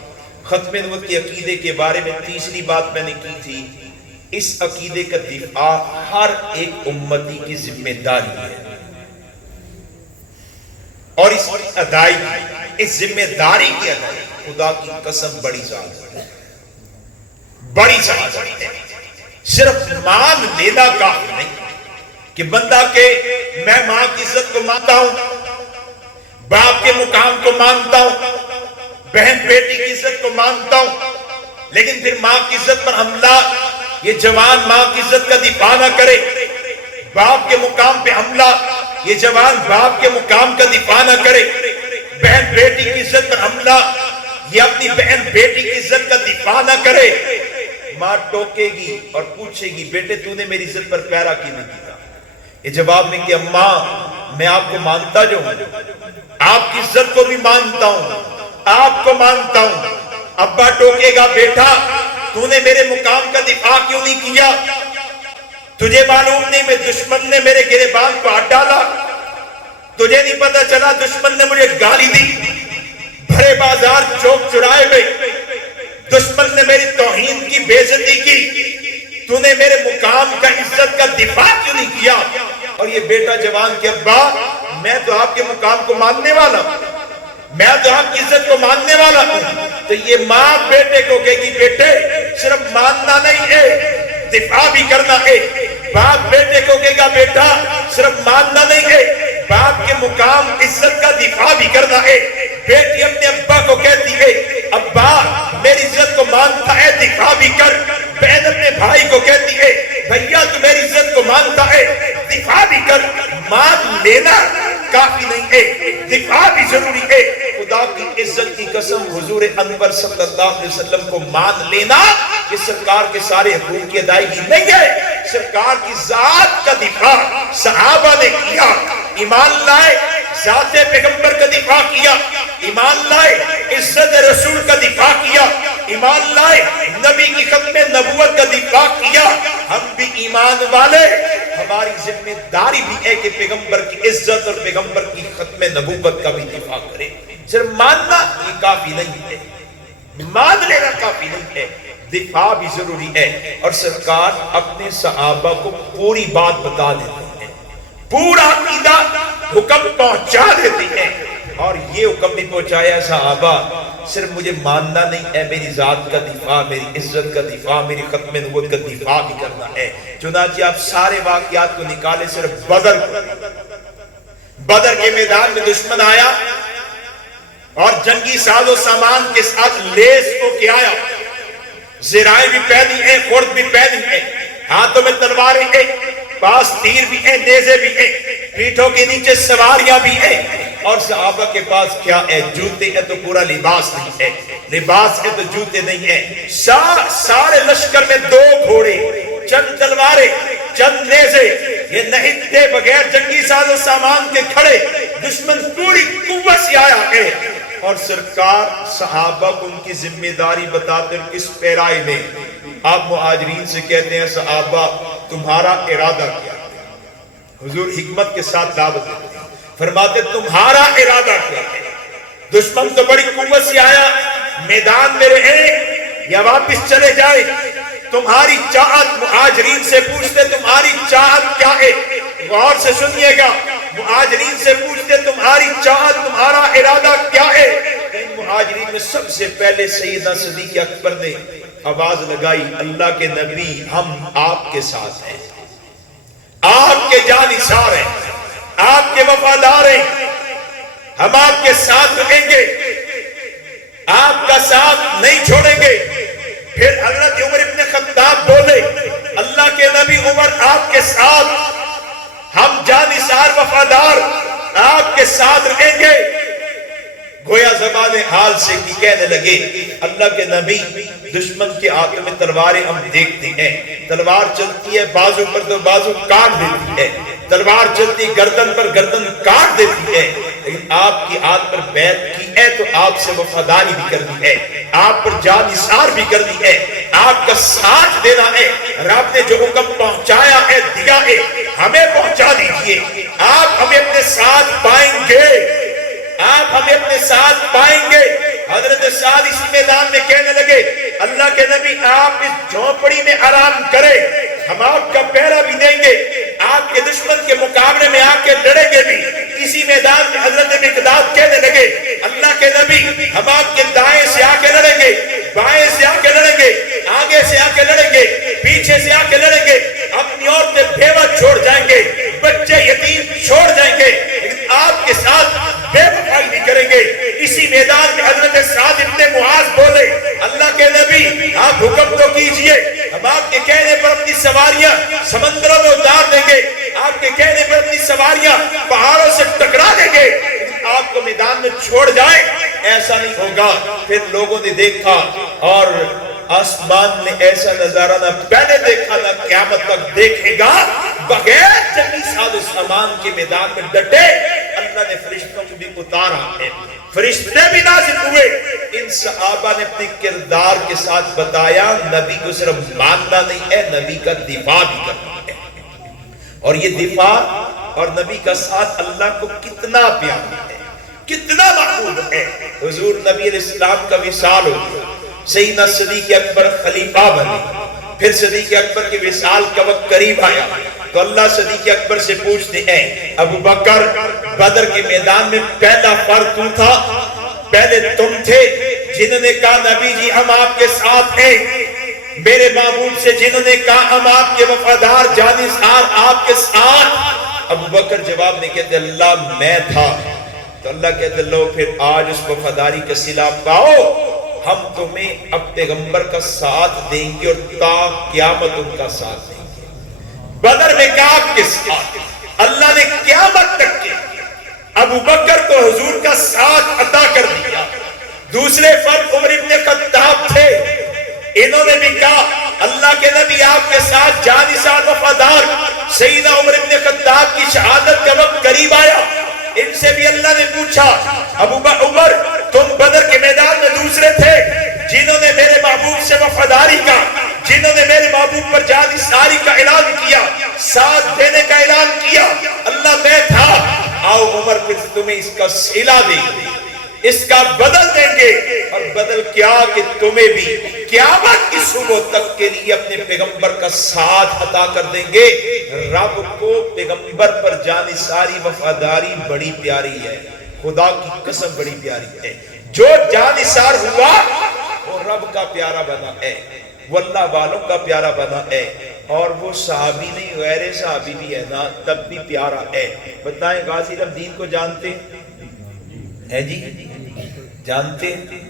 ختم نبوت کے عقیدے کے بارے میں, تیسری بات میں نے کی تھی, اس عقیدے کا دفاع ہر ایک امتی کی ذمہ داری ہے. اور اس ادائیگی, اس ذمہ داری کی ادائیگی خدا کی قسم بڑی ذات ہے, بڑی ذات ہے. صرف مان لینا کافی نہیں کہ بندہ کہ میں ماں کی عزت کو مانتا ہوں, باپ کے مقام کو مانتا ہوں, بہن بیٹی کی عزت کو مانتا ہوں, لیکن پھر ماں کی عزت پر حملہ, یہ جوان ماں کی عزت کا دفاع نہ کرے. باپ کے مقام پہ حملہ, یہ جوان باپ کے مقام کا دفاع نہ کرے. بہن بیٹی کی عزت پر حملہ, یہ اپنی بہن بیٹی کی عزت کا دفاع نہ کرے. ماں ٹوکے گی اور پوچھے گی بیٹے تو نے میری عزت پر پیرا کیوں نہیں کیا؟ یہ جواب میں کہ اماں میں آپ کو مانتا جو ہوں, آپ کی عزت کو بھی مانتا ہوں, آپ کو مانتا ہوں. ابا ٹوکے گا بیٹا تو نے میرے مقام کا دفاع کیوں نہیں کیا؟ تجھے معلوم نہیں میں دشمن نے میرے گریبان کو ہاتھ ڈالا؟ تجھے نہیں پتا چلا دشمن نے مجھے گالی دی، بھرے بازار چوک چرائے میں دشمن نے میری توہین کی، بے عزتی کی، تو نے میرے مقام کا، عزت کا دفاع کیوں نہیں کیا؟ اور یہ بیٹا جوان کہ ابا میں تو آپ کے مقام کو ماننے والا ہوں، میں تو آپ کی عزت کو ماننے والا ہوں. تو یہ ماں بیٹے کو کہے گی بیٹے صرف ماننا نہیں ہے، دفاع بھی کرنا ہے. باپ بیٹے کو کہے گا بیٹا صرف ماننا نہیں ہے، باپ کے مقام عزت کا دفاع بھی کرنا ہے. بیٹی اپنے ابا کو کہتی ہے ابا میری عزت کو مانتا ہے، دفاع بھی کر. بہن اپنے بھائی کو کہتی ہے بھیا تو میری عزت کو مانتا ہے، دفاع بھی کر. مان لینا کافی نہیں ہے، دفاع بھی ضروری ہے. خدا کی عزت کی قسم حضور انور صلی اللہ علیہ وسلم کو مان لینا کہ سرکار کے سارے حقوق کی ادائیگی نہیں ہے، سرکار کی ذات کا دفاع صحابہ نے کیا. ایمان لائے ذات پیغمبر کا دفاع کیا، ایمان لائے عزت رسول کا دفاع کیا، ایمان لائے نبی کی ختم نبوت کا دفاع کیا. ہم بھی ایمان والے، ہماری ذمہ داری بھی ہے کہ پیغمبر کی عزت اور پیغمبر کی ختم نبوت کا بھی دفاع کریں. صرف ماننا یہ کافی نہیں ہے، مان لینا کافی نہیں ہے، دفاع بھی ضروری ہے. اور سرکار اپنے صحابہ کو پوری بات بتا دیتے ہیں، پورا عقیدہ حکم پہنچا دیتے ہیں. اور یہ حکم بھی پہنچایا صحابہ صرف مجھے ماننا نہیں ہے، میری ذات کا دفاع، میری عزت کا دفاع، میری ختم نبوت کا دفاع بھی کرنا ہے. چنانچہ آپ سارے واقعات کو نکالے، صرف بدر کے میدان میں دشمن آیا اور جنگی ساز و سامان کے ساتھ لیس ہو کے آیا، زرائیں بھی پہنی ہیں، خرد بھی پہنی ہیں، ہاتھوں میں تلواریں ہیں، پاس تیر بھی ہیں، نیزے بھی ہیں، پیٹھوں کے نیچے سواریاں بھی ہیں. اور صحابہ کے پاس کیا ہے؟ جوتے ہے تو پورا لباس نہیں ہے، لباس ہے تو جوتے نہیں ہیں. سارے لشکر میں 2 گھوڑے، چند تلواریں، چند نیزے، یہ نہیں تھے بغیر جنگی ساز و سامان کے کھڑے. دشمن پوری قوت سے آیا ہے اور سرکار صحابہ کو ان کی ذمہ داری بتاتے ہیں. کس پیرائی میں آپ مہاجرین سے کہتے ہیں صحابہ تمہارا ارادہ کیا؟ حضور حکمت کے ساتھ دعوت دیتے ہیں، فرماتے تمہارا ارادہ کیا ہے؟ دشمن تو بڑی قوت سے آیا، میدان میں رہے یا واپس چلے جائے؟ تمہاری چاہت، مہاجرین سے پوچھتے تمہاری چاہت کیا ہے؟ غور سے سنیے گا، مہاجرین سے پوچھتے تمہاری چاہت، تمہارا ارادہ کیا ہے؟ ان مہاجرین میں سب سے پہلے سیدنا صدیق اکبر نے آواز لگائی اللہ کے نبی ہم آپ کے ساتھ ہیں، آپ کے جانثار ہیں، آپ کے وفادار ہیں، ہم آپ کے ساتھ رہیں گے، آپ کا ساتھ نہیں چھوڑیں گے. پھر حضرت عمر ابن خطاب بولے اللہ کے نبی عمر آپ کے ساتھ، ہم جانثار وفادار آپ کے ساتھ رہیں گے. گویا زبان حال سے کی کہنے لگے اللہ کے نبی دشمن کے ہاتھوں میں تلواریں ہم دیکھتے ہیں، تلوار چلتی ہے بازو پر تو بازو کاٹ دیتی ہے، تلوار چلتی گردن پر گردن کاٹ دیتی ہے، لیکن آپ کی ہاتھ پر بیعت کی ہے تو آپ سے وفاداری بھی کرنی ہے، آپ پر جانثار بھی کرنی ہے، آپ کا ساتھ دینا ہے. رب نے جو حکم پہنچایا ہے دیا ہے ہمیں پہنچا دیجئے. آپ ہمیں اپنے ساتھ پائیں گے، آپ ہمیں اپنے ساتھ پائیں گے. حضرت سعد اسی میدان میں کہنے لگے اللہ کے نبی آپ اس جھونپڑی میں آرام کرے، ہم آپ کا پہرا بھی دیں گے، آپ کے دشمن کے مقابلے میں آ کے لڑیں گے بھی. اسی میدان میں حضرت مقداد کہنے لگے اللہ کے نبی ہم آپ کے دائیں سے آ کے لڑیں گے، بائیں سے آ کے لڑیں گے، آگے سے آ کے لڑیں گے، پیچھے سے آ کے لڑیں گے، اپنی عورتیں بیوہ چھوڑ جائیں گے، بچے یتیم چھوڑ جائیں گے، لیکن آپ کے ساتھ بے وفائی نہیں کریں گے. اسی میدان میں حضرت سعد ابن معاذ بولے اللہ کے نبی آپ حکم تو کیجئے، ہم آپ کے کہنے پر اپنی سواریاں سمندروں میں اتار دیں گے، آپ کے کہنے پر اپنی سواریاں پہاڑوں سے ٹکرا دیں گے، آپ کو میدان میں چھوڑ جائیں ایسا نہیں ہوگا. پھر لوگوں نے دیکھا اور آسمان نے ایسا نظارہ نہ پہلے دیکھا نہ قیامت تک دیکھے گا، بغیر جنگی ساز و سامان کے میدان میں ڈٹے اللہ نے فرشتوں کو بھی اتارا ہے، فرشتے بھی نازل ہوئے۔ ان صحابہ نے اپنے کردار کے ساتھ بتایا نبی کو صرف ماننا نہیں ہے، نبی کا دفاع بھی کرنا ہے۔ اور یہ دفاع اور نبی کا ساتھ اللہ کو کتنا پیارا ہے، کتنا محبوب ہے۔ حضور نبی علیہ السلام کا وصال ہو گیا، سیدنا صدیق اکبر خلیفہ بنے، پھر صدیق اکبر کے وصال کا وقت قریب آیا تو اللہ صدیق اکبر سے پوچھتے ہیں، ابو بکر بدر کے میدان میں پہلا فرد تو تھا، پہلے تم تھے جنہوں نے کہا نبی جی ہم آپ کے ساتھ ہیں، میرے محبوب سے جنہوں نے کہا ہم آپ کے وفادار جانثار آپ کے ساتھ۔ ابو بکر جواب میں کہتے اللہ میں تھا، تو اللہ کہتے لو پھر آج اس وفاداری کا صلہ پاؤ، ہم تمہیں اب پیغمبر کا ساتھ دیں گے اور تا قیامت ان کا ساتھ دیں گے۔ بدر میں کہا آپ کے ساتھ، اللہ نے قیامت تک کے ابو بکر کو حضور کا ساتھ عطا کر دیا۔ دوسرے فرد عمر ابن خطاب تھے، انہوں نے بھی کہا اللہ کے نبی آپ کے ساتھ جانثار وفادار۔ سیدنا عمر ابن خطاب کی شہادت کا وقت قریب آیا، ان سے بھی اللہ نے پوچھا ابو عمر تم بدر کے میدان میں دوسرے تھے جنہوں نے میرے محبوب سے وفاداری کا، جنہوں نے میرے محبوب پر جانثاری کا اعلان کیا، ساتھ دینے کا اعلان کیا۔ اللہ میں تھا، آؤ عمر پھر تمہیں اس کا صلہ دیں گے، اس کا بدل دیں گے، اور بدل کیا کہ تمہیں بھی قیامت کی صبح تک کے لیے اپنے پیغمبر کا ساتھ عطا کر دیں گے۔ رب کو پیغمبر پر جانثاری وفاداری بڑی پیاری ہے، خدا کی قسم بڑی پیاری ہے۔ جو جانثار ہوا وہ رب کا پیارا بنا ہے، وہ اللہ والوں کا پیارا بنا ہے، اور وہ صحابی نہیں غیر صحابی بھی ہے نا تب بھی پیارا ہے۔ بتائیں غازی الدین کو جانتے ہیں جی؟ جانتے ہیں؟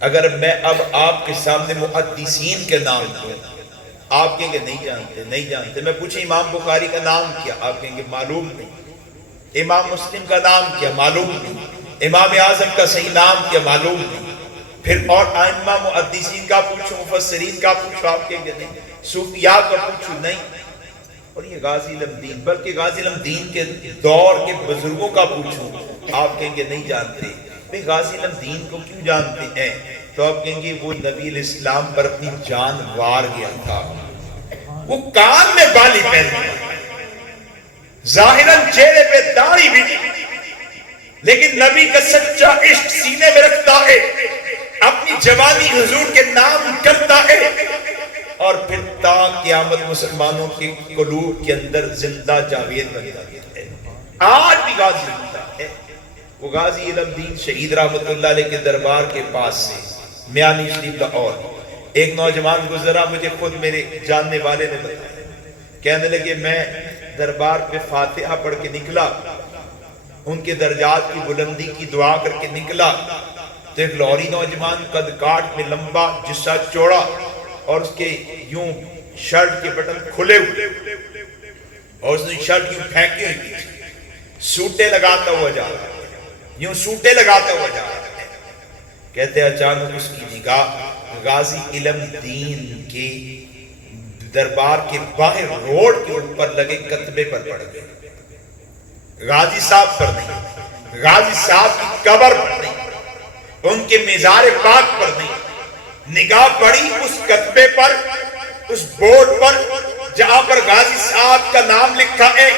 اگر میں اب آپ کے سامنے محدثین کے نام دوں آپ کہیں گے نہیں جانتے، نہیں جانتے۔ میں پوچھیں امام بخاری کا نام کیا، آپ کہیں گے معلوم نہیں۔ امام مسلم کا نام کیا، معلوم نہیں۔ امام اعظم کا صحیح نام کیا، معلوم نہیں۔ پھر اور ائمہ محدثین کا پوچھو، مفسرین کا پوچھو، آپ کہیں گے نہیں۔ صوفیاء کا پوچھو، نہیں۔ اور یہ غازی الدین، بلکہ غازی الدین کے دور کے بزرگوں کا پوچھو، آپ کہیں گے نہیں جانتے۔ بھئی غازی الدین کو کیوں جانتے ہیں؟ تو آپ کہیں گے وہ نبی علیہ السلام پر اپنی جان وار گیا تھا، وہ کان میں بالی پہنتا، ظاہراً چہرے پہ داڑھی بھی نہیں، لیکن نبی کا سچا عشق سینے میں رکھتا ہے، اپنی جوانی حضور کے نام کرتا ہے، اور پھر تا قیامت مسلمانوں کے قلوب کے اندر زندہ جاوید بن جاتا ہے۔ آج بھی غازی زندہ ہے۔ وہ غازی الدین شہید رحمت اللہ علیہ کے دربار کے پاس سے میانی شریف لاہور ایک نوجوان گزرا، مجھے خود میرے جاننے والے نے بتایا، کہنے لگے میں دربار پہ فاتحہ پڑھ کے نکلا، ان کے درجات کی بلندی کی دعا کر کے نکلا، تو ایک لاہوری نوجوان قد کاٹ میں لمبا جسہ چوڑا اور اس کے یوں شرٹ کے بٹن کھلے ہوئے اور اس نے شرٹ یوں پھینکی ہوئی، سوٹے لگاتا ہوا جا رہا ہے، یوں سوٹے لگاتا ہوا جا رہا ہے۔ کہتے اچانک اس کی نگاہ غازی علم دین کے دربار کے باہر روڈ کے اوپر لگے کتبے پر پڑ گئے، غازی صاحب پر نہیں، غازی صاحب کی قبر پر نہیں، ان کے مزار پاک پر نہیں، نگاہ پڑی اس کتبے پر، اس بورڈ پر جہاں پر غازی صاحب کا نام لکھا ہے،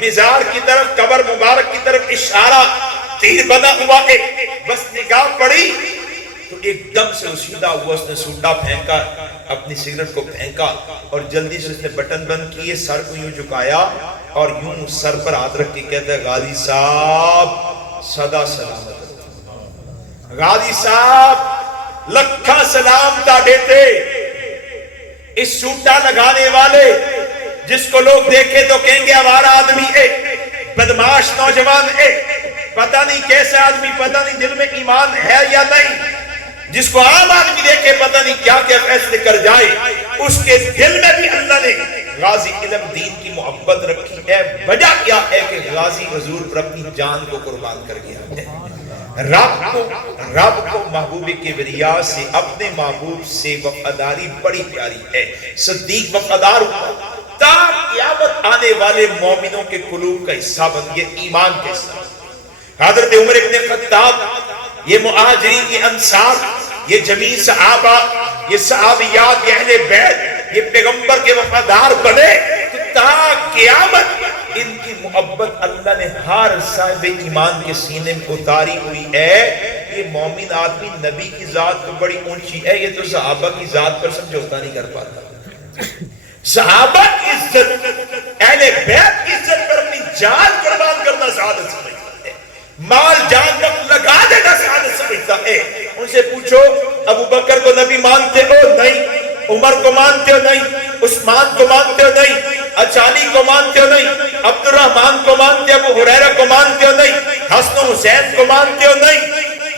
مزار کی طرف، قبر مبارک کی طرف اشارہ تیر بنا ہوا ہے، بس نگاہ پڑی تو ایک دم سے سیدھا ہوا، اس نے سوٹا پھینکا، اپنی سگریٹ کو پھینکا اور جلدی سے اس نے بٹن بند کیے، سر کو یوں جھکایا اور یوں سر پر ہاتھ رکھ کے کہتا ہے غازی صاحب سدا سلامت، غازی صاحب لکھا سلام تا دیتے، اس سوٹا لگانے والے جس کو لوگ دیکھے تو کہیں گے آوارہ آدمی ہے، بدماش نوجوان ہے، پتہ نہیں کیسا آدمی، پتہ نہیں دل میں ایمان ہے یا نہیں، جس کو عام آدمی دیکھے پتہ نہیں کیا کیا فیصلے کر جائے، اس کے دل میں بھی اللہ نے غازی علم دین کی محبت رکھی ہے۔ وجہ کیا ہے کہ غازی حضور پر اپنی جان کو قربان کر گیا ہے۔ رب کو محبوب کبریا سے، اپنے محبوب سے وفاداری بڑی پیاری ہے۔ صدیق وفادار ہوا تا قیامت آنے والے مومنوں کے قلوب کا حصہ بن گیا، ایمان کے حصہ۔ حضرت عمر ابن خطاب، یہ مہاجرین، یہ انصار، یہ جمیع صحابہ، یہ صحابیات، یہ اہل بیت، یہ پیغمبر کے وفادار بنے تو تا قیامت ان کی محبت اللہ نے ہر صاحب ایمان کے سینے میں اتاری ہوئی ہے۔ یہ مومن آدمی نبی کی ذات تو بڑی اونچی ہے، یہ تو صحابہ کی ذات پر سمجھوتا نہیں کر پاتا۔ صحابہ کی عزت، اہل بیت کی عزت پر اپنی جان قربان کرنا سعادت سمجھتا ہے، مال جان وقت لگا دینا سعادت سمجھتا ہے۔ ان سے پوچھو ابو بکر کو نبی مانتے ہو؟ نہیں۔ عمر کو مانتے ہو؟ نہیں۔ عثمان کو مانتے ہو؟ نہیں۔ علی کو مانتے ہو؟ نہیں۔ عبد الرحمن کو مانتے ہو؟ ابو ہریرہ کو مانتے ہو؟ نہیں۔ حسن و حسین کو مانتے ہو؟ نہیں۔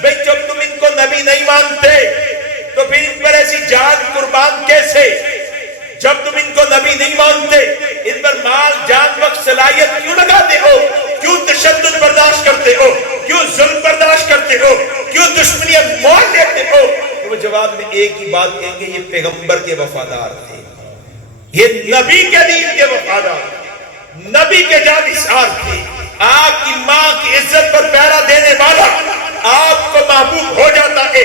بھئی جب تم ان کو نبی نہیں مانتے تو پھر ان پر ایسی جان قربان کیسے؟ جب تم ان کو نبی نہیں مانتے، ان پر مال جان وقت صلاحیت کیوں لگاتے ہو؟ کیوں تشدد برداشت کرتے ہو؟ کیوں ظلم برداشت کرتے ہو؟ کیوں دشمنیاں مول لیتے ہو؟ تو وہ جواب میں ایک ہی بات کہیں گے، یہ پیغمبر کے وفادار تھے، یہ نبی کے دین کے وفادار، نبی کے جانثار تھے۔ آپ کی ماں کی عزت پر پہرا دینے والا آپ کو محبوب ہو جاتا ہے،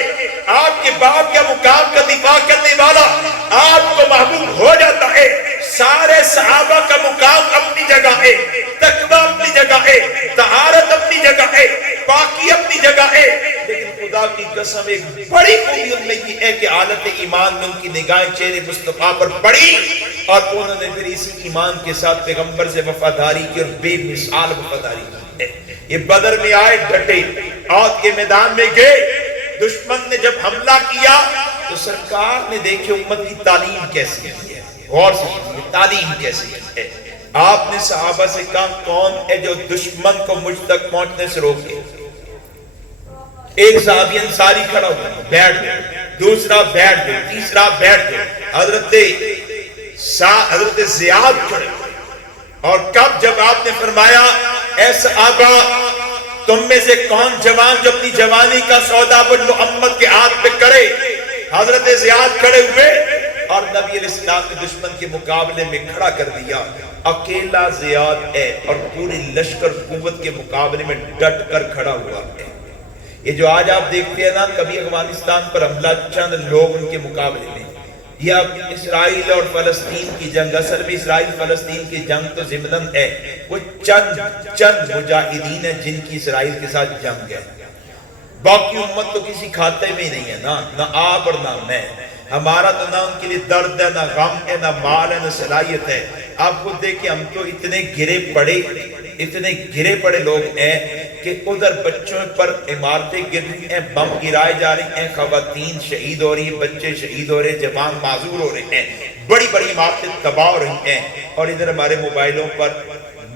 آپ کے باپ کا مقام کا دفاع کرنے والا آپ کو محبوب ہو جاتا ہے۔ سارے صحابہ کا مقام اپنی جگہ ہے، تقویٰ اپنی جگہ ہے، طہارت اپنی جگہ ہے، پاکی اپنی جگہ ہے، لیکن خدا کی قسم ایک بڑی خوبی ان میں یہ ہے کہ حالت ایمان میں ان کی نگاہیں چہرے مصطفیٰ پر پڑی اور انہوں نے پھر اسی ایمان کے ساتھ پیغمبر سے وفاداری کی اور بے مثال وفاداری کی ہے۔ یہ بدر میں آئے ڈٹے، عہد کے میدان میں گئے، دشمن نے جب حملہ کیا تو سرکار نے دیکھے امت کی تعلیم کیسی ہے، غور سے سنیے تعلیم کیسی ہے۔ آپ نے صحابہ سے کہا کون ہے جو دشمن کو مجھ تک پہنچنے سے روکے؟ ایک صحابی انصاری کھڑا ہوا، بیٹھ گئے، دوسرا بیٹھ گئے، تیسرا بیٹھ گئے، حضرت زیاد کھڑے، اور کب جب آپ نے فرمایا اے صحابہ تم میں سے کون جوان جو اپنی جوانی کا سودا بن محمد کے ہاتھ پہ کرے؟ حضرت زیاد کھڑے ہوئے اور نبی علیہ السلام کے دشمن کے مقابلے میں کھڑا کر دیا۔ اکیلا زیاد ہے اور پوری لشکر قوت کے مقابلے میں ڈٹ کر کھڑا ہوا ہے۔ یہ جو آج آپ دیکھتے ہیں نا، کبھی افغانستان پر حملہ چند لوگ ان کے مقابلے میں، یا اسرائیل اور فلسطین کی جنگ، اصل میں اسرائیل فلسطین کی جنگ تو ضمناً ہے، وہ چند مجاہدین ہیں جن کی اسرائیل کے ساتھ جنگ ہے، باقی امت تو کسی کھاتے میں نہیں ہے، نہ آپ اور نہ میں۔ ہمارا تو نہ ان کے لیے درد ہے، نہ غم ہے، نہ مال ہے، نہ صلاحیت ہے۔ آپ خود دیکھیں ہم تو اتنے گرے پڑے لوگ ہیں کہ ادھر بچوں پر عمارتیں گر رہی ہیں، بم گرائے جا رہی ہیں، خواتین شہید ہو رہی ہیں، بچے شہید ہو رہے ہیں، جوان معذور ہو رہے ہیں، بڑی بڑی عمارتیں تباہ ہو رہی ہیں، اور ادھر ہمارے موبائلوں پر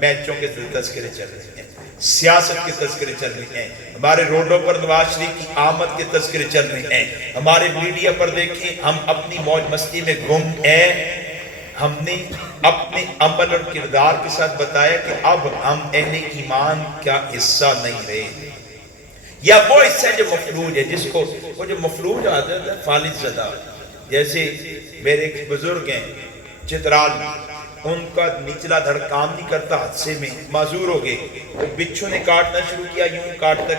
میچوں کے تذکرے چل رہے ہیں، سیاست کے تذکرے چل رہے ہیں، ہمارے روڈوں پر نواز شریف کی آمد کے تذکرے چل رہے ہیں، ہمارے میڈیا پر دیکھیں ہم اپنی موج مستی میں گم ہیں۔ ہم نے اپنے عمل اور کردار کے ساتھ بتایا کہ اب ہم اہل ایمان کا حصہ نہیں رہے، یا وہ حصہ جو مفلوج ہے، جس کو وہ جو مفلوج آتا ہے فالج زدہ، جیسے میرے ایک بزرگ ہیں چترال میں، ان کا نچلا دھڑ کام نہیں کرتا، حادثے میں معذور ہو گئے، وہ بچھو نے کاٹنا شروع کیا، یوں کاٹتے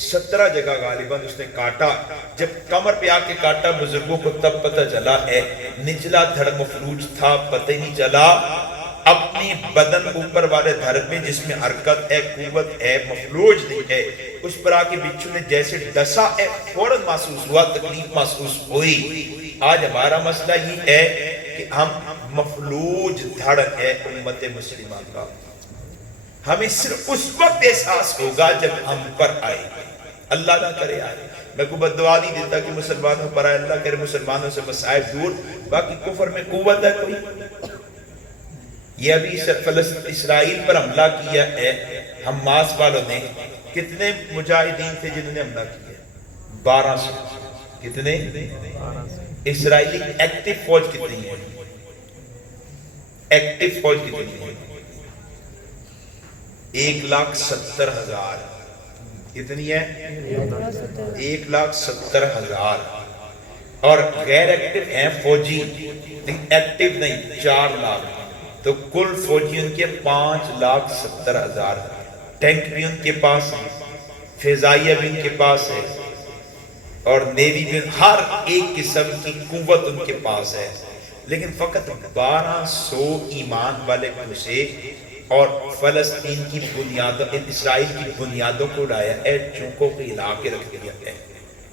17 جگہ غالباً اس نے کاٹا۔ جب کمر پہ آ کے کاٹا بزرگوں کو تب پتہ چلا ہے نچلا دھڑ مفلوج تھا، پتہ ہی نہیں چلا۔ اپنی بدن اوپر والے دھڑ میں جس میں حرکت ہے، قوت ہے، مفلوج نہیں ہے، اس پر آ کے بچھو نے جیسے ڈسا ہے، فوراً محسوس ہوا، تکلیف محسوس ہوئی۔ آج ہمارا مسئلہ یہ ہے کہ ہم مفلوج دھڑ ہے امت مسلمہ کا، ہمیں صرف اس وقت احساس ہوگا جب ہم پر آئے، اللہ نہ کرے آئے۔ میں کو بد دعا نہیں دیتا کہ مسلمانوں پر آئے، اللہ کرے مسلمانوں سے مصائب دور، باقی کفر میں قوت ہے کوئی۔ یہ ابھی اسرائیل پر حملہ کیا ہے حماس والوں نے، کتنے مجاہدین تھے جنہوں نے حملہ کیا؟ 1200۔ کتنے؟ اسرائیلی ایکٹیو فوج کتنی ہے؟ ایکٹیو فوج کتنی ہے؟ 1,70,000۔ کتنی ہے؟ 1,70,000۔ اور غیر ایکٹیو ہیں فوجی، ایکٹیو نہیں 4 لاکھ، تو کل فوجی ان کے 5,70,000۔ ٹینک بھی ان کے پاس ہے، فضائیہ بھی ان کے پاس ہے، اور نیوی بھی، ہر ایک قسم کی قوت ان کے پاس ہے، لیکن فقط 1200 ایمان والے گھسے اور فلسطین کی بنیادوں، اسرائیل کی بنیادوں کو اڑایا ہے، چونکوں کے علاقے رکھ دیا ہے،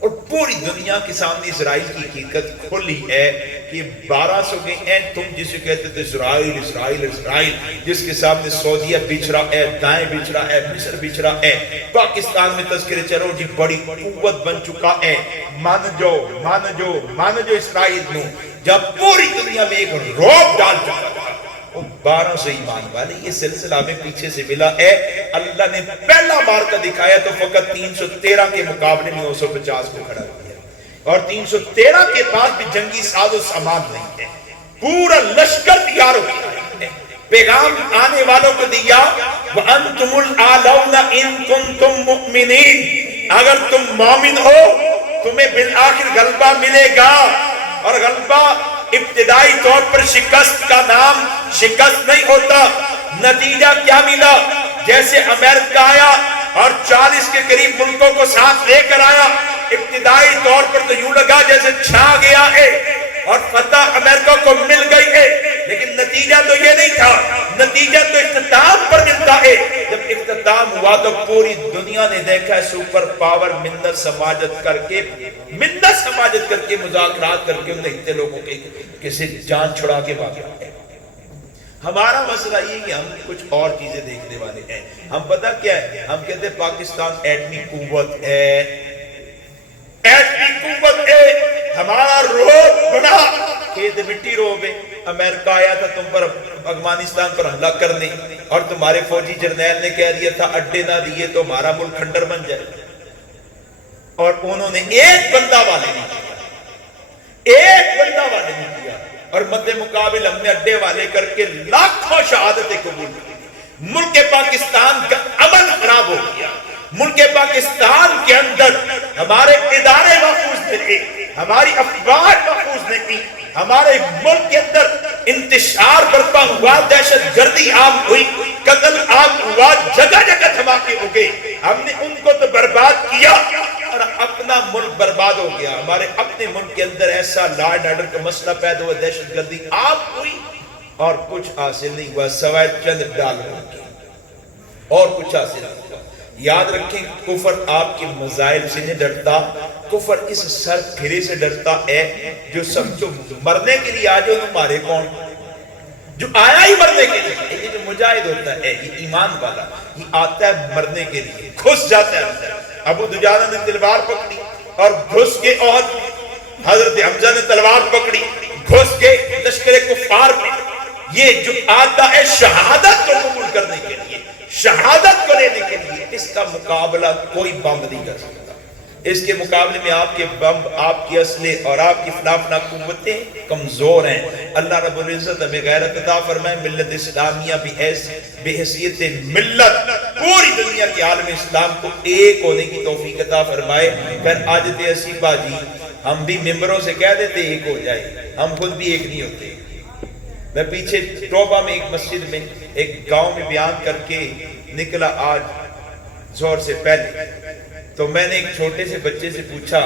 اور پوری دنیا کے سامنے اسرائیل کی حقیقت کھلی ہے کہ 1200 کے ہیں، تم جسے کہتے تھے اسرائیل اسرائیل اسرائیل، جس کے سامنے سعودیہ بچھ رہا ہے، دائیں بچھ رہا ہے، مصر بچھ رہا ہے، پاکستان میں تذکرے چلو جی بڑی قوت بن چکا ہے، مان جو اسرائیل نو، جب پوری دنیا میں ایک روب ڈال چکا تھا، 1200 ایمان والے، یہ سلسلہ میں پیچھے سے ملا ہے، اللہ نے پہلا مارکہ دکھایا تو فقط 313 کے مقابلے میں 950 کو کھڑا کیا، اور 313 کے بعد بھی جنگی ساز و سامان نہیں ہے، پورا لشکر تیار ہو گیا ہے، پیغام آنے والوں کو دیا وَأَنْتُمُ الْأَعْلَوْنَ إِن كُنْتُم مُؤْمِنِينَ، اگر تم مومن ہو تمہیں بالآخر غلبہ ملے گا، اور غلبہ ابتدائی طور پر شکست کا نام شکست نہیں ہوتا، نتیجہ کیا ملا؟ جیسے امریکہ آیا اور 40 کے قریب ملکوں کو ساتھ لے کر آیا، ابتدائی طور پر تو یوں لگا جیسے چھا گیا ہے اور فتح امریکہ کو مل گئی ہے، لیکن نتیجہ تو یہ نہیں تھا، نتیجہ تو اختتام پر ملتا ہے، جب اختتام ہوا تو پوری دنیا نے دیکھا ہے سپر پاور منت سماجت کر کے مذاکرات کر کے انہیں اتنے لوگوں کے کسی جان چھڑا کے بھاگا ہے۔ ہمارا مسئلہ یہ کہ ہم کچھ اور چیزیں دیکھنے والے ہیں، ہم پتہ کیا ہے، ہم کہتے ہیں پاکستان ایٹمی قوت ہے، ہمارا روب بنا، کھیت مٹی روب ہے، امریکہ آیا تھا تم پر افغانستان پر حملہ کرنے، اور تمہارے فوجی جرنیل نے کہہ دیا تھا اڈے نہ دیے تو ہمارا ملک کھنڈر بن جائے، اور انہوں نے ایک بندہ والے نہیں کیا، اور مد مقابل ہم نے اڈے والے کر کے لاکھوں شہادتیں قبول کی، ملک پاکستان کا امن خراب ہو گیا، ملک پاکستان کے اندر ہمارے ادارے محفوظ نہیں، ہماری افواج محفوظ نہیں، ہمارے ملک کے اندر انتشار برپا ہوا، دہشت گردی عام ہوئی، قتل عام ہوا، جگہ جگہ دھماکے ہو گئے، ہم نے ان کو تو برباد کیا اور اپنا ملک برباد ہو گیا، ہمارے اپنے ملک کے اندر ایسا لا اینڈ آرڈر کا مسئلہ پیدا ہوا، دہشت گردی عام ہوئی اور کچھ حاصل نہیں ہوا سوائے چند ڈالروں کے، اور کچھ حاصل نہیں ہوا۔ یاد رکھیں کفر آپ کے مزائل سے نہیں ڈرتا، کفر اس سر پھرے سے ڈرتا ہے جو سب مرنے کے لیے آجو انہوں مارے کون، جو آیا ہی مرنے کے لیے، یہ جو مجاہد ہوتا ہے یہ ایمان والا، یہ آتا ہے مرنے کے لیے، گھس جاتا ہے اندر۔ ابو دجانہ نے تلوار پکڑی اور گھس کے، اور حضرت حمزہ نے تلوار پکڑی گھس کے لشکر کفار میں، یہ جو آتا ہے شہادت کو قبول کرنے کے لیے، شہادت کو لینے کے لیے، اس کا مقابلہ کوئی بم نہیں کر سکتا، اس کے مقابلے میں آپ کے بم، آپ کی اسلحے اور آپ کی فنا قوتیں کمزور ہیں۔ اللہ رب العزت ہمیں غیرت عطا فرمائے، ملت اسلامیہ بے حیثیت ملت پوری دنیا کے عالم اسلام کو ایک ہونے کی توفیق عطا فرمائے۔ پھر آج اسی باجی ہم بھی ممبروں سے کہہ دیتے ایک ہو جائے، ہم خود بھی ایک نہیں ہوتے۔ میں پیچھے ٹوبہ میں ایک مسجد میں ایک گاؤں میں بیان کر کے نکلا آج زور سے پہلے، تو میں نے ایک چھوٹے سے بچے سے پوچھا،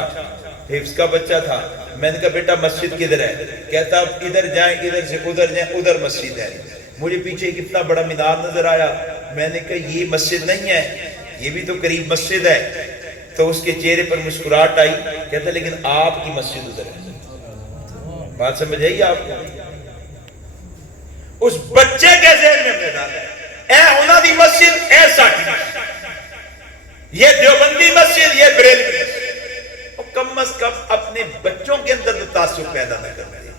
حفظ کا بچہ تھا، میں نے کہا بیٹا مسجد کدھر ہے؟ کہتا اب ادھر جائیں، ادھر سے ادھر جائیں، ادھر مسجد ہے۔ مجھے پیچھے کتنا بڑا مینار نظر آیا، میں نے کہا یہ مسجد نہیں ہے، یہ بھی تو قریب مسجد ہے۔ تو اس کے چہرے پر مسکراہٹ آئی، کہتا لیکن آپ کی مسجد ادھر ہے۔ بات سمجھ آئی آپ کو؟ اس بچے کے ذہن میں اپنے ڈالا ہے، اے ہونا دی مسجد، اے ساٹھی مسجد، یہ دیوبندی مسجد، یہ بریلوی مسجد۔ اور کم از کم اپنے بچوں کے اندر تعصب پیدا نہ کرتے،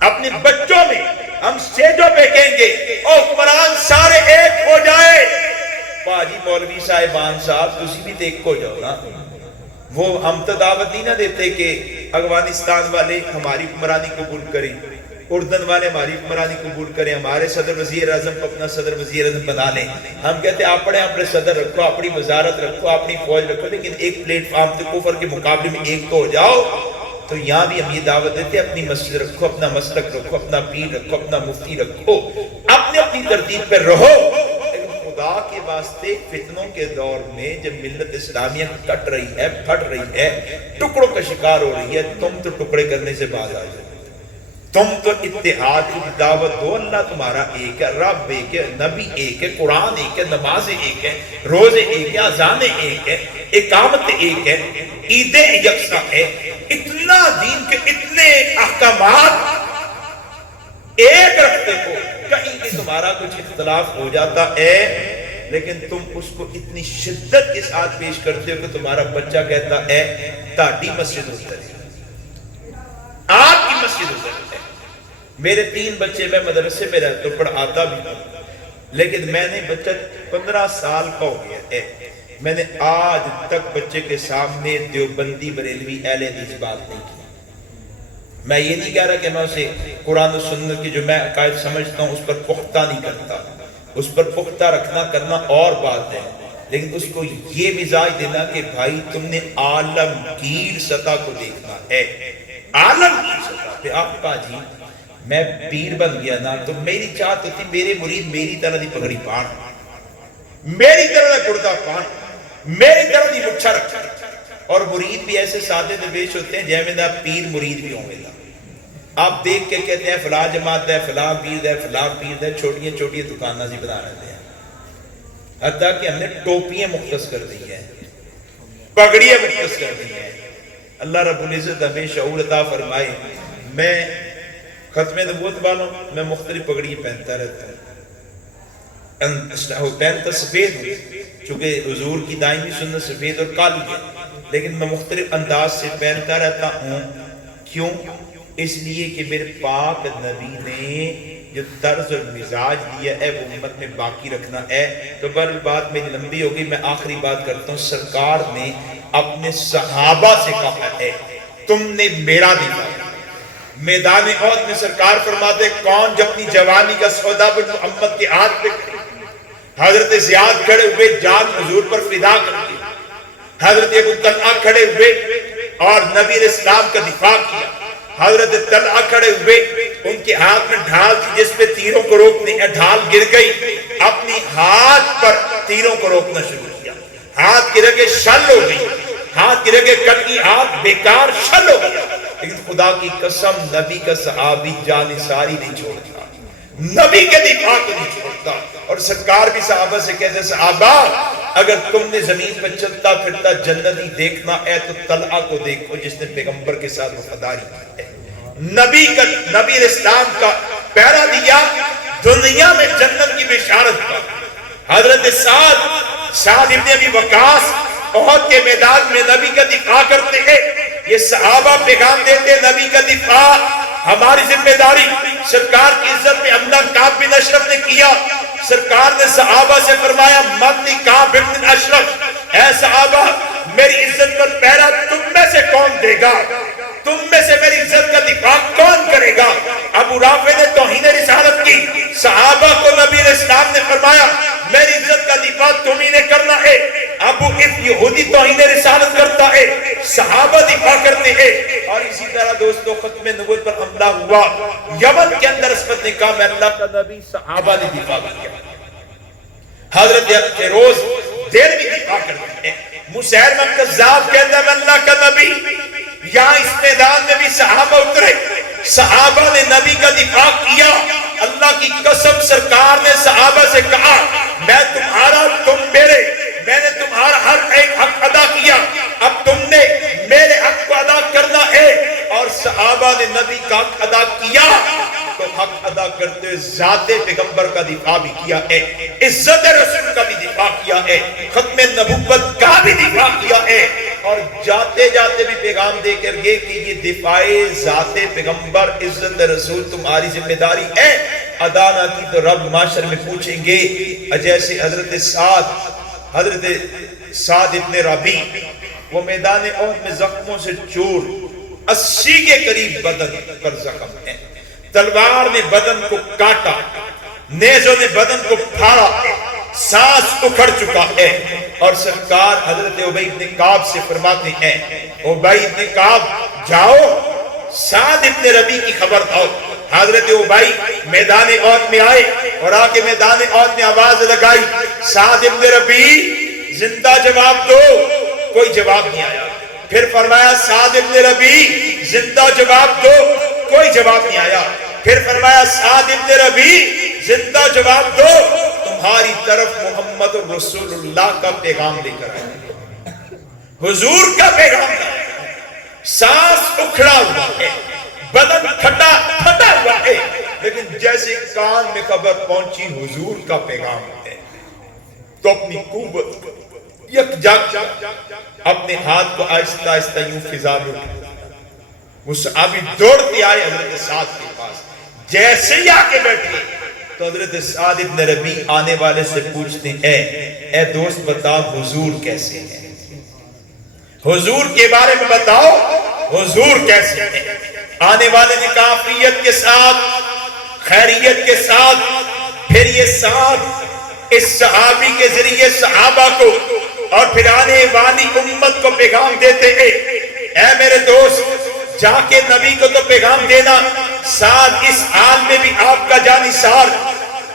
اپنے بچوں میں ہم سٹیجوں پہ کہیں گے او حکمران سارے ایک ہو جائے، باجی مولوی صاحبان صاحب تسی بھی ایک ہو جاؤ نا۔ وہ ہم تو دعوت نہیں نہ دیتے کہ افغانستان والے ہماری حکمرانی قبول کریں، اردن والے ہماری حکمرانی قبول کریں، ہمارے صدر وزیر اعظم کو اپنا صدر وزیر اعظم بنا لیں۔ ہم کہتے ہیں اپنے صدر رکھو، اپنی وزارت رکھو، اپنی فوج رکھو، لیکن ایک پلیٹ فارم سے کفر کے مقابلے میں ایک تو ہو جاؤ۔ تو یہاں بھی ہم یہ دعوت دیتے ہیں اپنی مسجد رکھو، اپنا مسلک رکھو، اپنا پیر رکھو، اپنا مفتی رکھو، اپنی ترتیب پر رہو، لیکن خدا کے واسطے فتنوں کے دور میں جب ملت اسلامیہ کٹ رہی ہے، پھٹ رہی ہے، ٹکڑوں کا شکار ہو رہی ہے، تم تو ٹکڑے کرنے سے باز آ جاؤ، تم تو اتحاد کی دعوت دو۔ اللہ تمہارا ایک ہے، رب ایک ہے، نبی ایک ہے، قرآن ایک ہے، نماز ایک ہے، روزے ایک ہے، اذان ایک ہے، اقامت ایک ہے، عیدیں یکساں ہے، اتنا دین کے اتنے احکامات ایک رکھتے ہو، کہیں کہ تمہارا کچھ اختلاف ہو جاتا ہے لیکن تم اس کو اتنی شدت کے ساتھ پیش کرتے ہو کہ تمہارا بچہ کہتا ہے تاڑی مسجد اتر ہے، آپ کی مسجد اتر ہے۔ میرے 3 بچے، میں مدرسے میں رہتا ہوں، پڑھاتا بھی ہوں، لیکن میں نے بچہ 15 سال کا ہو گیا ہے، میں نے آج تک بچے کے سامنے دیوبندی بریلوی اہل حدیث بات نہیں کی۔ میں یہ نہیں کہہ رہا کہ میں اسے قرآن و سنت کی جو میں عقائد سمجھتا ہوں اس پر پختہ نہیں کرتا، اس پر پختہ رکھنا کرنا اور بات ہے، لیکن اس کو یہ مزاج دینا کہ بھائی تم نے عالمگیر سطح کو دیکھنا ہے، عالمگیر سطح پہ۔ آپ کا جی میں پیر بن گیا نا تو میری چاہت ہوتی میرے مرید میری طرح دی پگڑی پان، میری طرح دا کرتا پان، میری طرح دی مچھا رکھا، اور مرید بھی ایسے سادے درویش ہوتے ہیں جیسے دا پیر مرید بھی ہوں گے۔ آپ دیکھ کے کہتے ہیں فلاں جماعت ہے، فلاں پیر ہے، فلاں پیر ہے، چھوٹیاں چھوٹیاں دکانہ سی بنا رہے ہیں، حتیٰ کہ ہم نے ٹوپیاں مختص کر دی ہیں، پگڑیاں مختص کر دی ہیں۔ اللہ رب العزت ہمیں شعور عطا فرمائے۔ میں ختم نبوت والوں میں مختلف پگڑیاں پہنتا رہتا ہوں، پہنتا سفید ہوں چونکہ حضور کی دائمی سنت سفید اور کالی ہے، لیکن میں مختلف انداز سے پہنتا رہتا ہوں۔ کیوں؟ اس لیے کہ میرے پاک نبی نے جو طرز اور مزاج دیا ہے وہ امت میں باقی رکھنا ہے۔ تو بہرحال بات میری لمبی ہوگی، میں آخری بات کرتا ہوں۔ سرکار نے اپنے صحابہ سے کہا ہے تم نے میرا دفاع۔ میدان احد میں سرکار فرماتے کون جو اپنی جوانی کا سودا بن محمد کے ہاتھ پہ کرے، حضرت زیاد کھڑے ہوئے جان حضور پر فدا کر دی، حضرت ابو طلحہ کھڑے ہوئے اور نبی علیہ السلام کا دفاع کیا، حضرت طلحہ کھڑے ہوئے ان کے ہاتھ میں ڈھال تھی جس پہ تیروں کو روکنے، ڈھال گر گئی، اپنی ہاتھ پر تیروں کو روکنا شروع کیا، ہاتھ کی رگیں شل ہو گئی، ہاتھ کی رگیں کٹ گئی، ہاتھ بیکار شل ہو گیا، لیکن خدا کی قسم نبی کا صحابی جان ساری نہیں چھوڑتا، نبی کے دفاع کو نہیں چھوڑتا۔ اور سرکار بھی صحابہ سے کہتے صحابہ اگر تم نے زمین پر چلتا پھرتا جنتی دیکھنا ہے تو طلحہ کو دیکھو جس نے پیغمبر کے ساتھ وفاداری کی ہے، نبی علیہ السلام کا پہرا دیا، دنیا میں جنت کی بشارت کا۔ حضرت سعد ابن ابی وقاص احد کے میدان میں نبی کا دفاع کرتے ہیں، یہ صحابہ پیغام دیتے نبی کا دفاع ہماری ذمہ داری۔ سرکار کی عزت میں حملہ کعب بن اشرف نے کیا، سرکار نے صحابہ سے فرمایا من کعب بن اشرف، اے صحابہ میری عزت پر پہرا تم میں سے کون دے گا، تم میں سے میری عزت کا دفاع کون کرے گا؟ ابو رافع نے توہین رسالت کی، صحابہ کو نبی علیہ السلام نے فرمایا میری عزت کا دفاع تم ہی نے کرنا ہے۔ ابو یہودی توہین رسالت کرتا ہے، صحابہ دفاع کرتے ہیں۔ اور اسی طرح دوستو ختم نبوت پر حملہ ہوا، یمن کے اندر عصمت نے کہا میں اللہ کا نبی، صحابہ نے دفاع کیا، حضرت فیروز دہلوی دفاع کرتے ہیں، مسیلمہ کذاب کہتا ہے میں اللہ کا نبی۔ یہاں اس میدان میں بھی صحابہ اترے، صحابہ نے نبی کا دفاع کیا۔ اللہ کی قسم سرکار نے صحابہ سے کہا میں تمہارا تم میرے، میں نے تمہارا ہر ایک حق ادا کیا، اب تم نے میرے حق کو ادا کرنا ہے۔ اور صحابہ نے نبی کا حق ادا کیا تو حق ادا کرتے ہوئے ذات پیغمبر کا دفاع بھی کیا ہے، عزت رسول کا بھی دفاع کیا ہے، ختم نبوت کا بھی دفاع کیا ہے، اور جاتے جاتے بھی پیغام دے کر گئے کہ یہ دفاع ذات پیغمبر عزت رسول تمہاری ذمہ داری ہے، ادا نہ کی تو رب معاشر میں پوچھیں گے۔ جیسے حضرت سعد ابن ربی وہ میدان احد میں زخموں سے چور، 80 کے قریب بدن پر زخم ہے، تلوار نے بدن کو کاٹا، نیزوں نے بدن کو پھاڑا، سانس اکھڑ چکا ہے، اور سرکار حضرت ابی بن کعب سے فرماتے ہیں ابی بن کعب جاؤ سعد ابن ربی کی خبر دو۔ حضرت ابی میدان احد میں آئے، اور آگے میدان عہد میں آواز لگائی، سعد ابن ربیع زندہ جواب دو، کوئی جواب نہیں آیا۔ پھر فرمایا سعد ابن ربیع زندہ جواب دو، کوئی جواب نہیں آیا۔ پھر فرمایا سعد ابن ربیع زندہ جواب دو، تمہاری طرف محمد رسول اللہ کا پیغام لے کر آئے، حضور کا پیغام لے۔ سانس اکھڑا ہوا ہے، بدن پھٹا ہوا ہے، لیکن جیسے کان میں خبر پہنچی حضور کا پیغام ہے تو اپنی قوت یکجا اپنے ہاتھ کو آہستہ آہستہ یوں فضا میں اٹھایا۔ وہ صحابی دوڑتے آئے حضرت سعد کے پاس، جیسے ہی آ کے بیٹھے تو حضرت سعد ابن ربیع آنے والے سے پوچھتے ہیں، اے دوست بتاؤ حضور کیسے ہیں، حضور کے بارے میں بتاؤ حضور کیسے ہیں۔ آنے والے نے کہا عافیت کے ساتھ، خیریت کے ساتھ۔ پھر یہ ساتھ اس صحابی کے ذریعے صحابہ کو اور پھر آنے والی امت کو پیغام دیتے ہیں، اے میرے دوست جا کے نبی کو تو پیغام دینا، ساتھ اس حال میں بھی آپ کا جانثار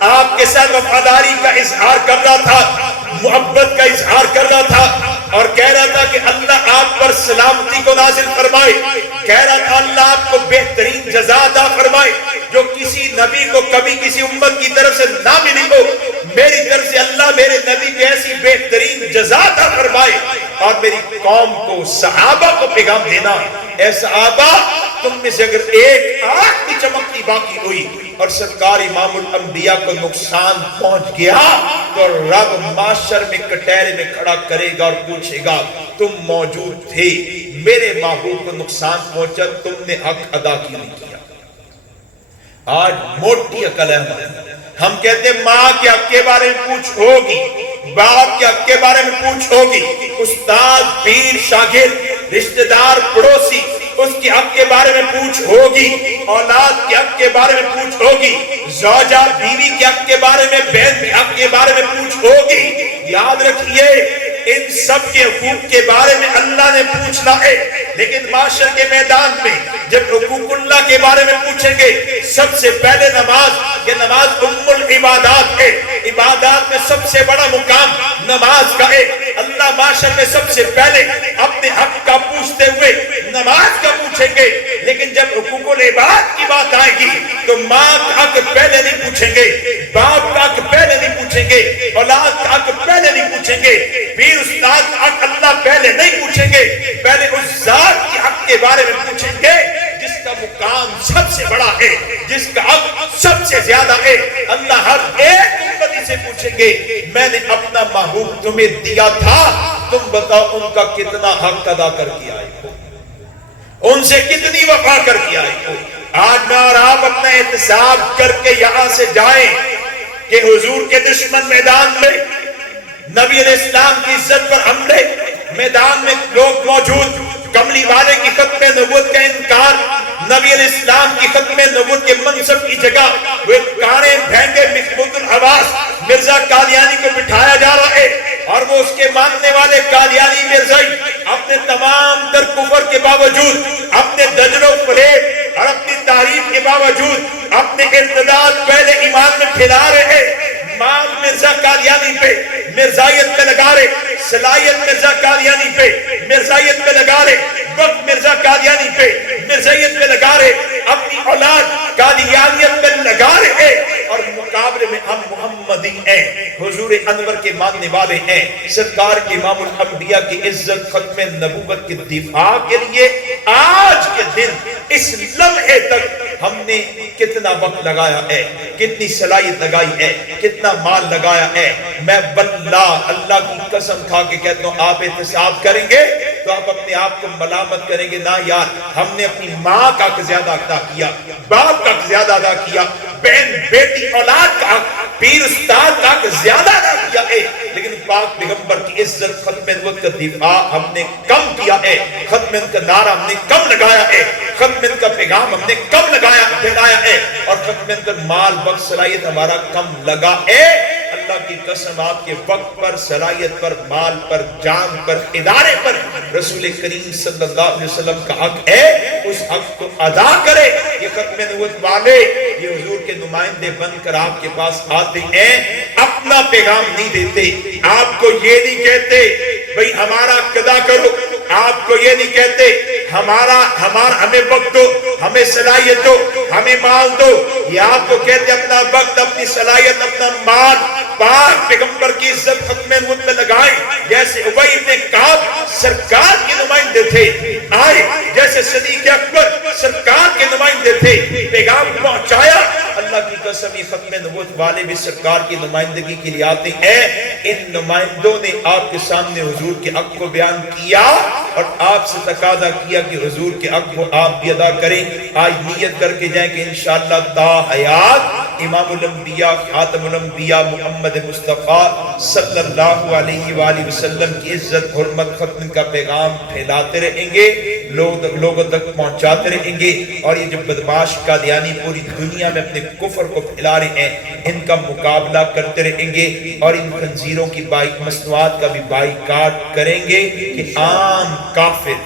آپ کے ساتھ وفاداری کا اظہار کر رہا تھا، محبت کا اظہار کر رہا تھا، اور کہہ رہا تھا کہ اللہ آپ پر سلامتی کو نازل فرمائے، کہہ رہا تھا اللہ آپ کو بہترین جزا عطا فرمائے جو کسی نبی کو کبھی کسی امت کی طرف سے نہ ملی ہو، میری طرف سے اللہ میرے نبی کی ایسی بہترین جزا عطا فرمائے، اور میری قوم کو صحابہ کو پیغام دینا، اے صحابہ تم میں سے اگر ایک آنکھ کی چمکتی باقی ہوئی اور سرکار امام الانبیاء کو نقصان پہنچ گیا تو رب معاشر میں کٹہرے میں کھڑا کرے گا اور پوچھے گا تم موجود تھے، میرے محبوب کو نقصان پہنچا، تم نے حق ادا کیوں نہیں کیا۔ آج موٹی عقل ہے ہم کہتے ہیں ماں کے حق کے بارے میں پوچھ ہوگی، باپ کے حق کے بارے میں پوچھ ہوگی، استاد پیر شاگرد رشتہ دار پڑوسی اس کے حق کے بارے میں پوچھ ہوگی، اولاد کے حق کے بارے میں پوچھ ہوگی، زوجہ بیوی کے حق کے بارے میں، بہن کے حق کے بارے میں پوچھ ہوگی۔ یاد رکھیے ان سب کے حقوق کے بارے میں اللہ نے پوچھنا ہے، لیکن معاشر کے میدان میں جب حقوق اللہ کے بارے میں پوچھیں گے سب سے پہلے نماز، یہ نماز ام العبادات ہے، عبادات میں سب سے بڑا مقام نماز کا ہے۔ اللہ معاشر میں سب سے پہلے اپنے حق کا پوچھتے ہوئے نماز کا پوچھیں گے، لیکن جب حقوق العباد کی بات آئے گی تو ماں کا حق پہلے نہیں پوچھیں گے، باپ کا حق پہلے نہیں پوچھیں گے، اولاد کا حق پہلے نہیں پوچھیں گے، پیر استاد کا حق اللہ پہلے نہیں پوچھیں گے، پہلے اس ذات کے حق کے بارے میں پوچھیں گے جس کا مقام سب سے بڑا ہے، جس کا حق سب سے زیادہ ہے۔ اللہ ہر ایک امتی سے پوچھیں گے میں نے اپنا محبوب تمہیں دیا تھا، تم بتاؤ ان کا کتنا حق ادا کر کے آئے ہو، ان سے کتنی وفا کر کے آئے ہو۔ آج میں اور آپ اپنا احتساب کر کے یہاں سے جائیں کہ حضور کے دشمن میدان میں نبی علیہ السلام کی عزت پر حملے، میدان میں لوگ موجود، کملی والے کی ختم نبوت کا انکار، نبی علیہ السلام کی ختم نبوت کے منصب کی جگہ وہ ایک کانے بھینگے مخبوط الحواس مرزا قادیانی کو بٹھایا جا رہا ہے، اور وہ اس کے ماننے والے قادیانی مرزائی اپنے تمام تر کفر کے باوجود، اپنے دجل و فریب اور اپنی تعریف کے باوجود اپنے ارتداد پہلے ایمان میں پھیلا رہے ہیں۔ مال مرزا قادیانی پہ مرزائیت پہ لگا رہے، صلاحیت مرزا قادیانی پہ مرزائیت پہ لگا رہے، وقت مرزا قادیانی پہ مرزائیت پہ لگا رہے، اپنی اولاد قادیانیت پہ لگا رہے، اور مقابلے میں ہم محمدی ہیں، حضور انور کے ماننے والے ہیں، سرکار امام الانبیاء کی عزت ختم نبوت کے دفاع کے لیے آج کے دن اس لمحے تک ہم نے کتنا وقت لگایا ہے، کتنی صلاحیت لگائی ہے، کتنا مال لگایا ہے۔ میں واللہ اللہ کی قسم کھا کے کہتا ہوں آپ احتساب کریں گے تو آپ اپنے آپ کو ملامت کریں گے، نہ یار ہم نے اپنی ماں کا حق زیادہ ادا کیا، باپ کا حق زیادہ ادا کیا، بہن بیٹی اولاد کا حق، پیر استاد کا حق زیادہ ادا کیا ہے، لیکن پاک پیغمبر کی عزت ختم نبوت کا دفاع ہم نے کم کیا ہے، ختم کا نعرہ ہم نے کم لگایا ہے، ختم کا پیغام ہم نے کم لگایا پھیلایا ہے، اور ختم کا مال وقت صلاحیت ہمارا کم لگا ہے۔ اللہ کی قسم آپ کے وقت پر، صلاحیت پر، مال پر، جان پر، ادارے پر رسول کریم صلی اللہ علیہ وسلم کا حق ہے، اس حق کو ادا کرے۔ یہ ختم نبوت والے یہ حضور کے نمائندے بن کر آپ کے پاس آتے ہیں، اپنا پیغام نہیں دیتے، آپ کو یہ نہیں کہتے بھئی ہمارا قضا کرو، آپ کو یہ نہیں کہتے ہمیں وقت دو، ہمیں صلاحیت دو، ہمیں مال دو، یہ آپ کو کہتے اپنا وقت، اپنی صلاحیت، اپنا مال پاک پیغمبر کی عزت ختم نبوت میں لگائیں۔ جیسے ابی بن کعب سرکار کے نمائندے تھے، آئے جیسے صدیق اکبر سرکار کے نمائندے تھے، پیغام پہنچایا۔ اللہ کی قسم یہ ختم نبوت والے بھی سرکار کی نمائندگی کے لیے آتے ہیں۔ ان نمائندوں نے آپ کے سامنے حضور کے حق کو بیان کیا اور آپ سے تقاضا کیا کہ حضور کے حق کو آپ بھی ادا کریں۔ آج نیت کر کے جائیں کہ انشاءاللہ تا حیات امام الانبیاء خاتم الانبیاء محمد مصطفیٰ صلی اللہ علیہ وآلہ وسلم کی عزت حرمت ختم کا پیغام پھیلاتے رہیں گے، لوگوں تک پہنچاتے رہیں گے، اور یہ جو بدمعاش قادیانی پوری دنیا میں اپنے کفر کو پھیلا رہے ہیں ان کا مقابلہ کرتے رہیں گے، اور ان خنزیروں کی مصنوعات کا بھی بائیکاٹ کریں گے کہ عام کافر،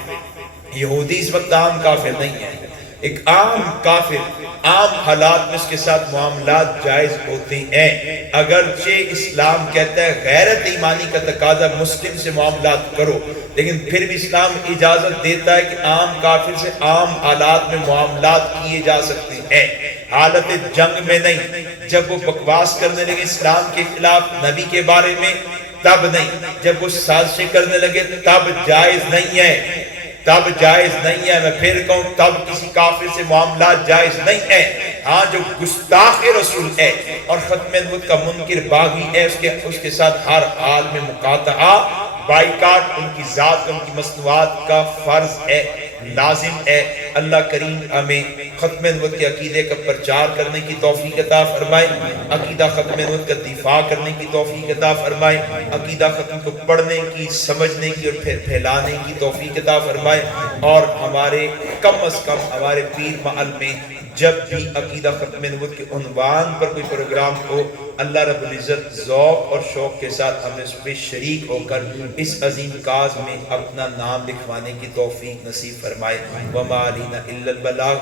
یہودی اس وقت عام کافر نہیں ہے، ایک عام کافر عام حالات میں اس کے ساتھ معاملات جائز ہوتے ہیں۔ اگرچہ اسلام کہتا ہے غیرت ایمانی کا تقاضا مسلم سے معاملات کرو، لیکن پھر بھی اسلام اجازت دیتا ہے کہ عام کافر سے عام حالات میں معاملات کیے جا سکتے ہیں، حالت جنگ میں نہیں۔ جب وہ بکواس کرنے لگے اسلام کے خلاف نبی کے بارے میں تب نہیں، جب وہ سازشیں کرنے لگے تب جائز نہیں ہے، تب جائز نہیں ہے۔ میں پھر کہوں تب کسی کافر سے معاملات جائز نہیں ہے۔ ہاں جو گستاخ رسول ہے اور ختم نبوت کا منکر باغی ہے اس کے ساتھ ہر حال میں مقاطعہ، بائیکاٹ ان کی ذات ان کی مصنوعات کا فرض ہے، لازم ہے۔ اللہ کریم ہمیں ختم نبوت کے عقیدے کا پرچار کرنے کی توفیق عطا فرمائے، عقیدہ ختم نبوت کا دفاع کرنے کی توفیق عطا فرمائے، عقیدہ ختم کو پڑھنے کی، سمجھنے کی اور پھر پھیلانے کی توفیق عطا فرمائے، اور ہمارے کم از کم ہمارے پیر محل میں جب بھی عقیدہ ختم نبوت کے عنوان پر کوئی پروگرام ہو، اللہ رب العزت ذوق اور شوق کے ساتھ ہمیں اس پہ شریک ہو کر اس عظیم کاز میں اپنا نام لکھوانے کی توفیق نصیب فرمائے۔ وما علینا الا البلاغ۔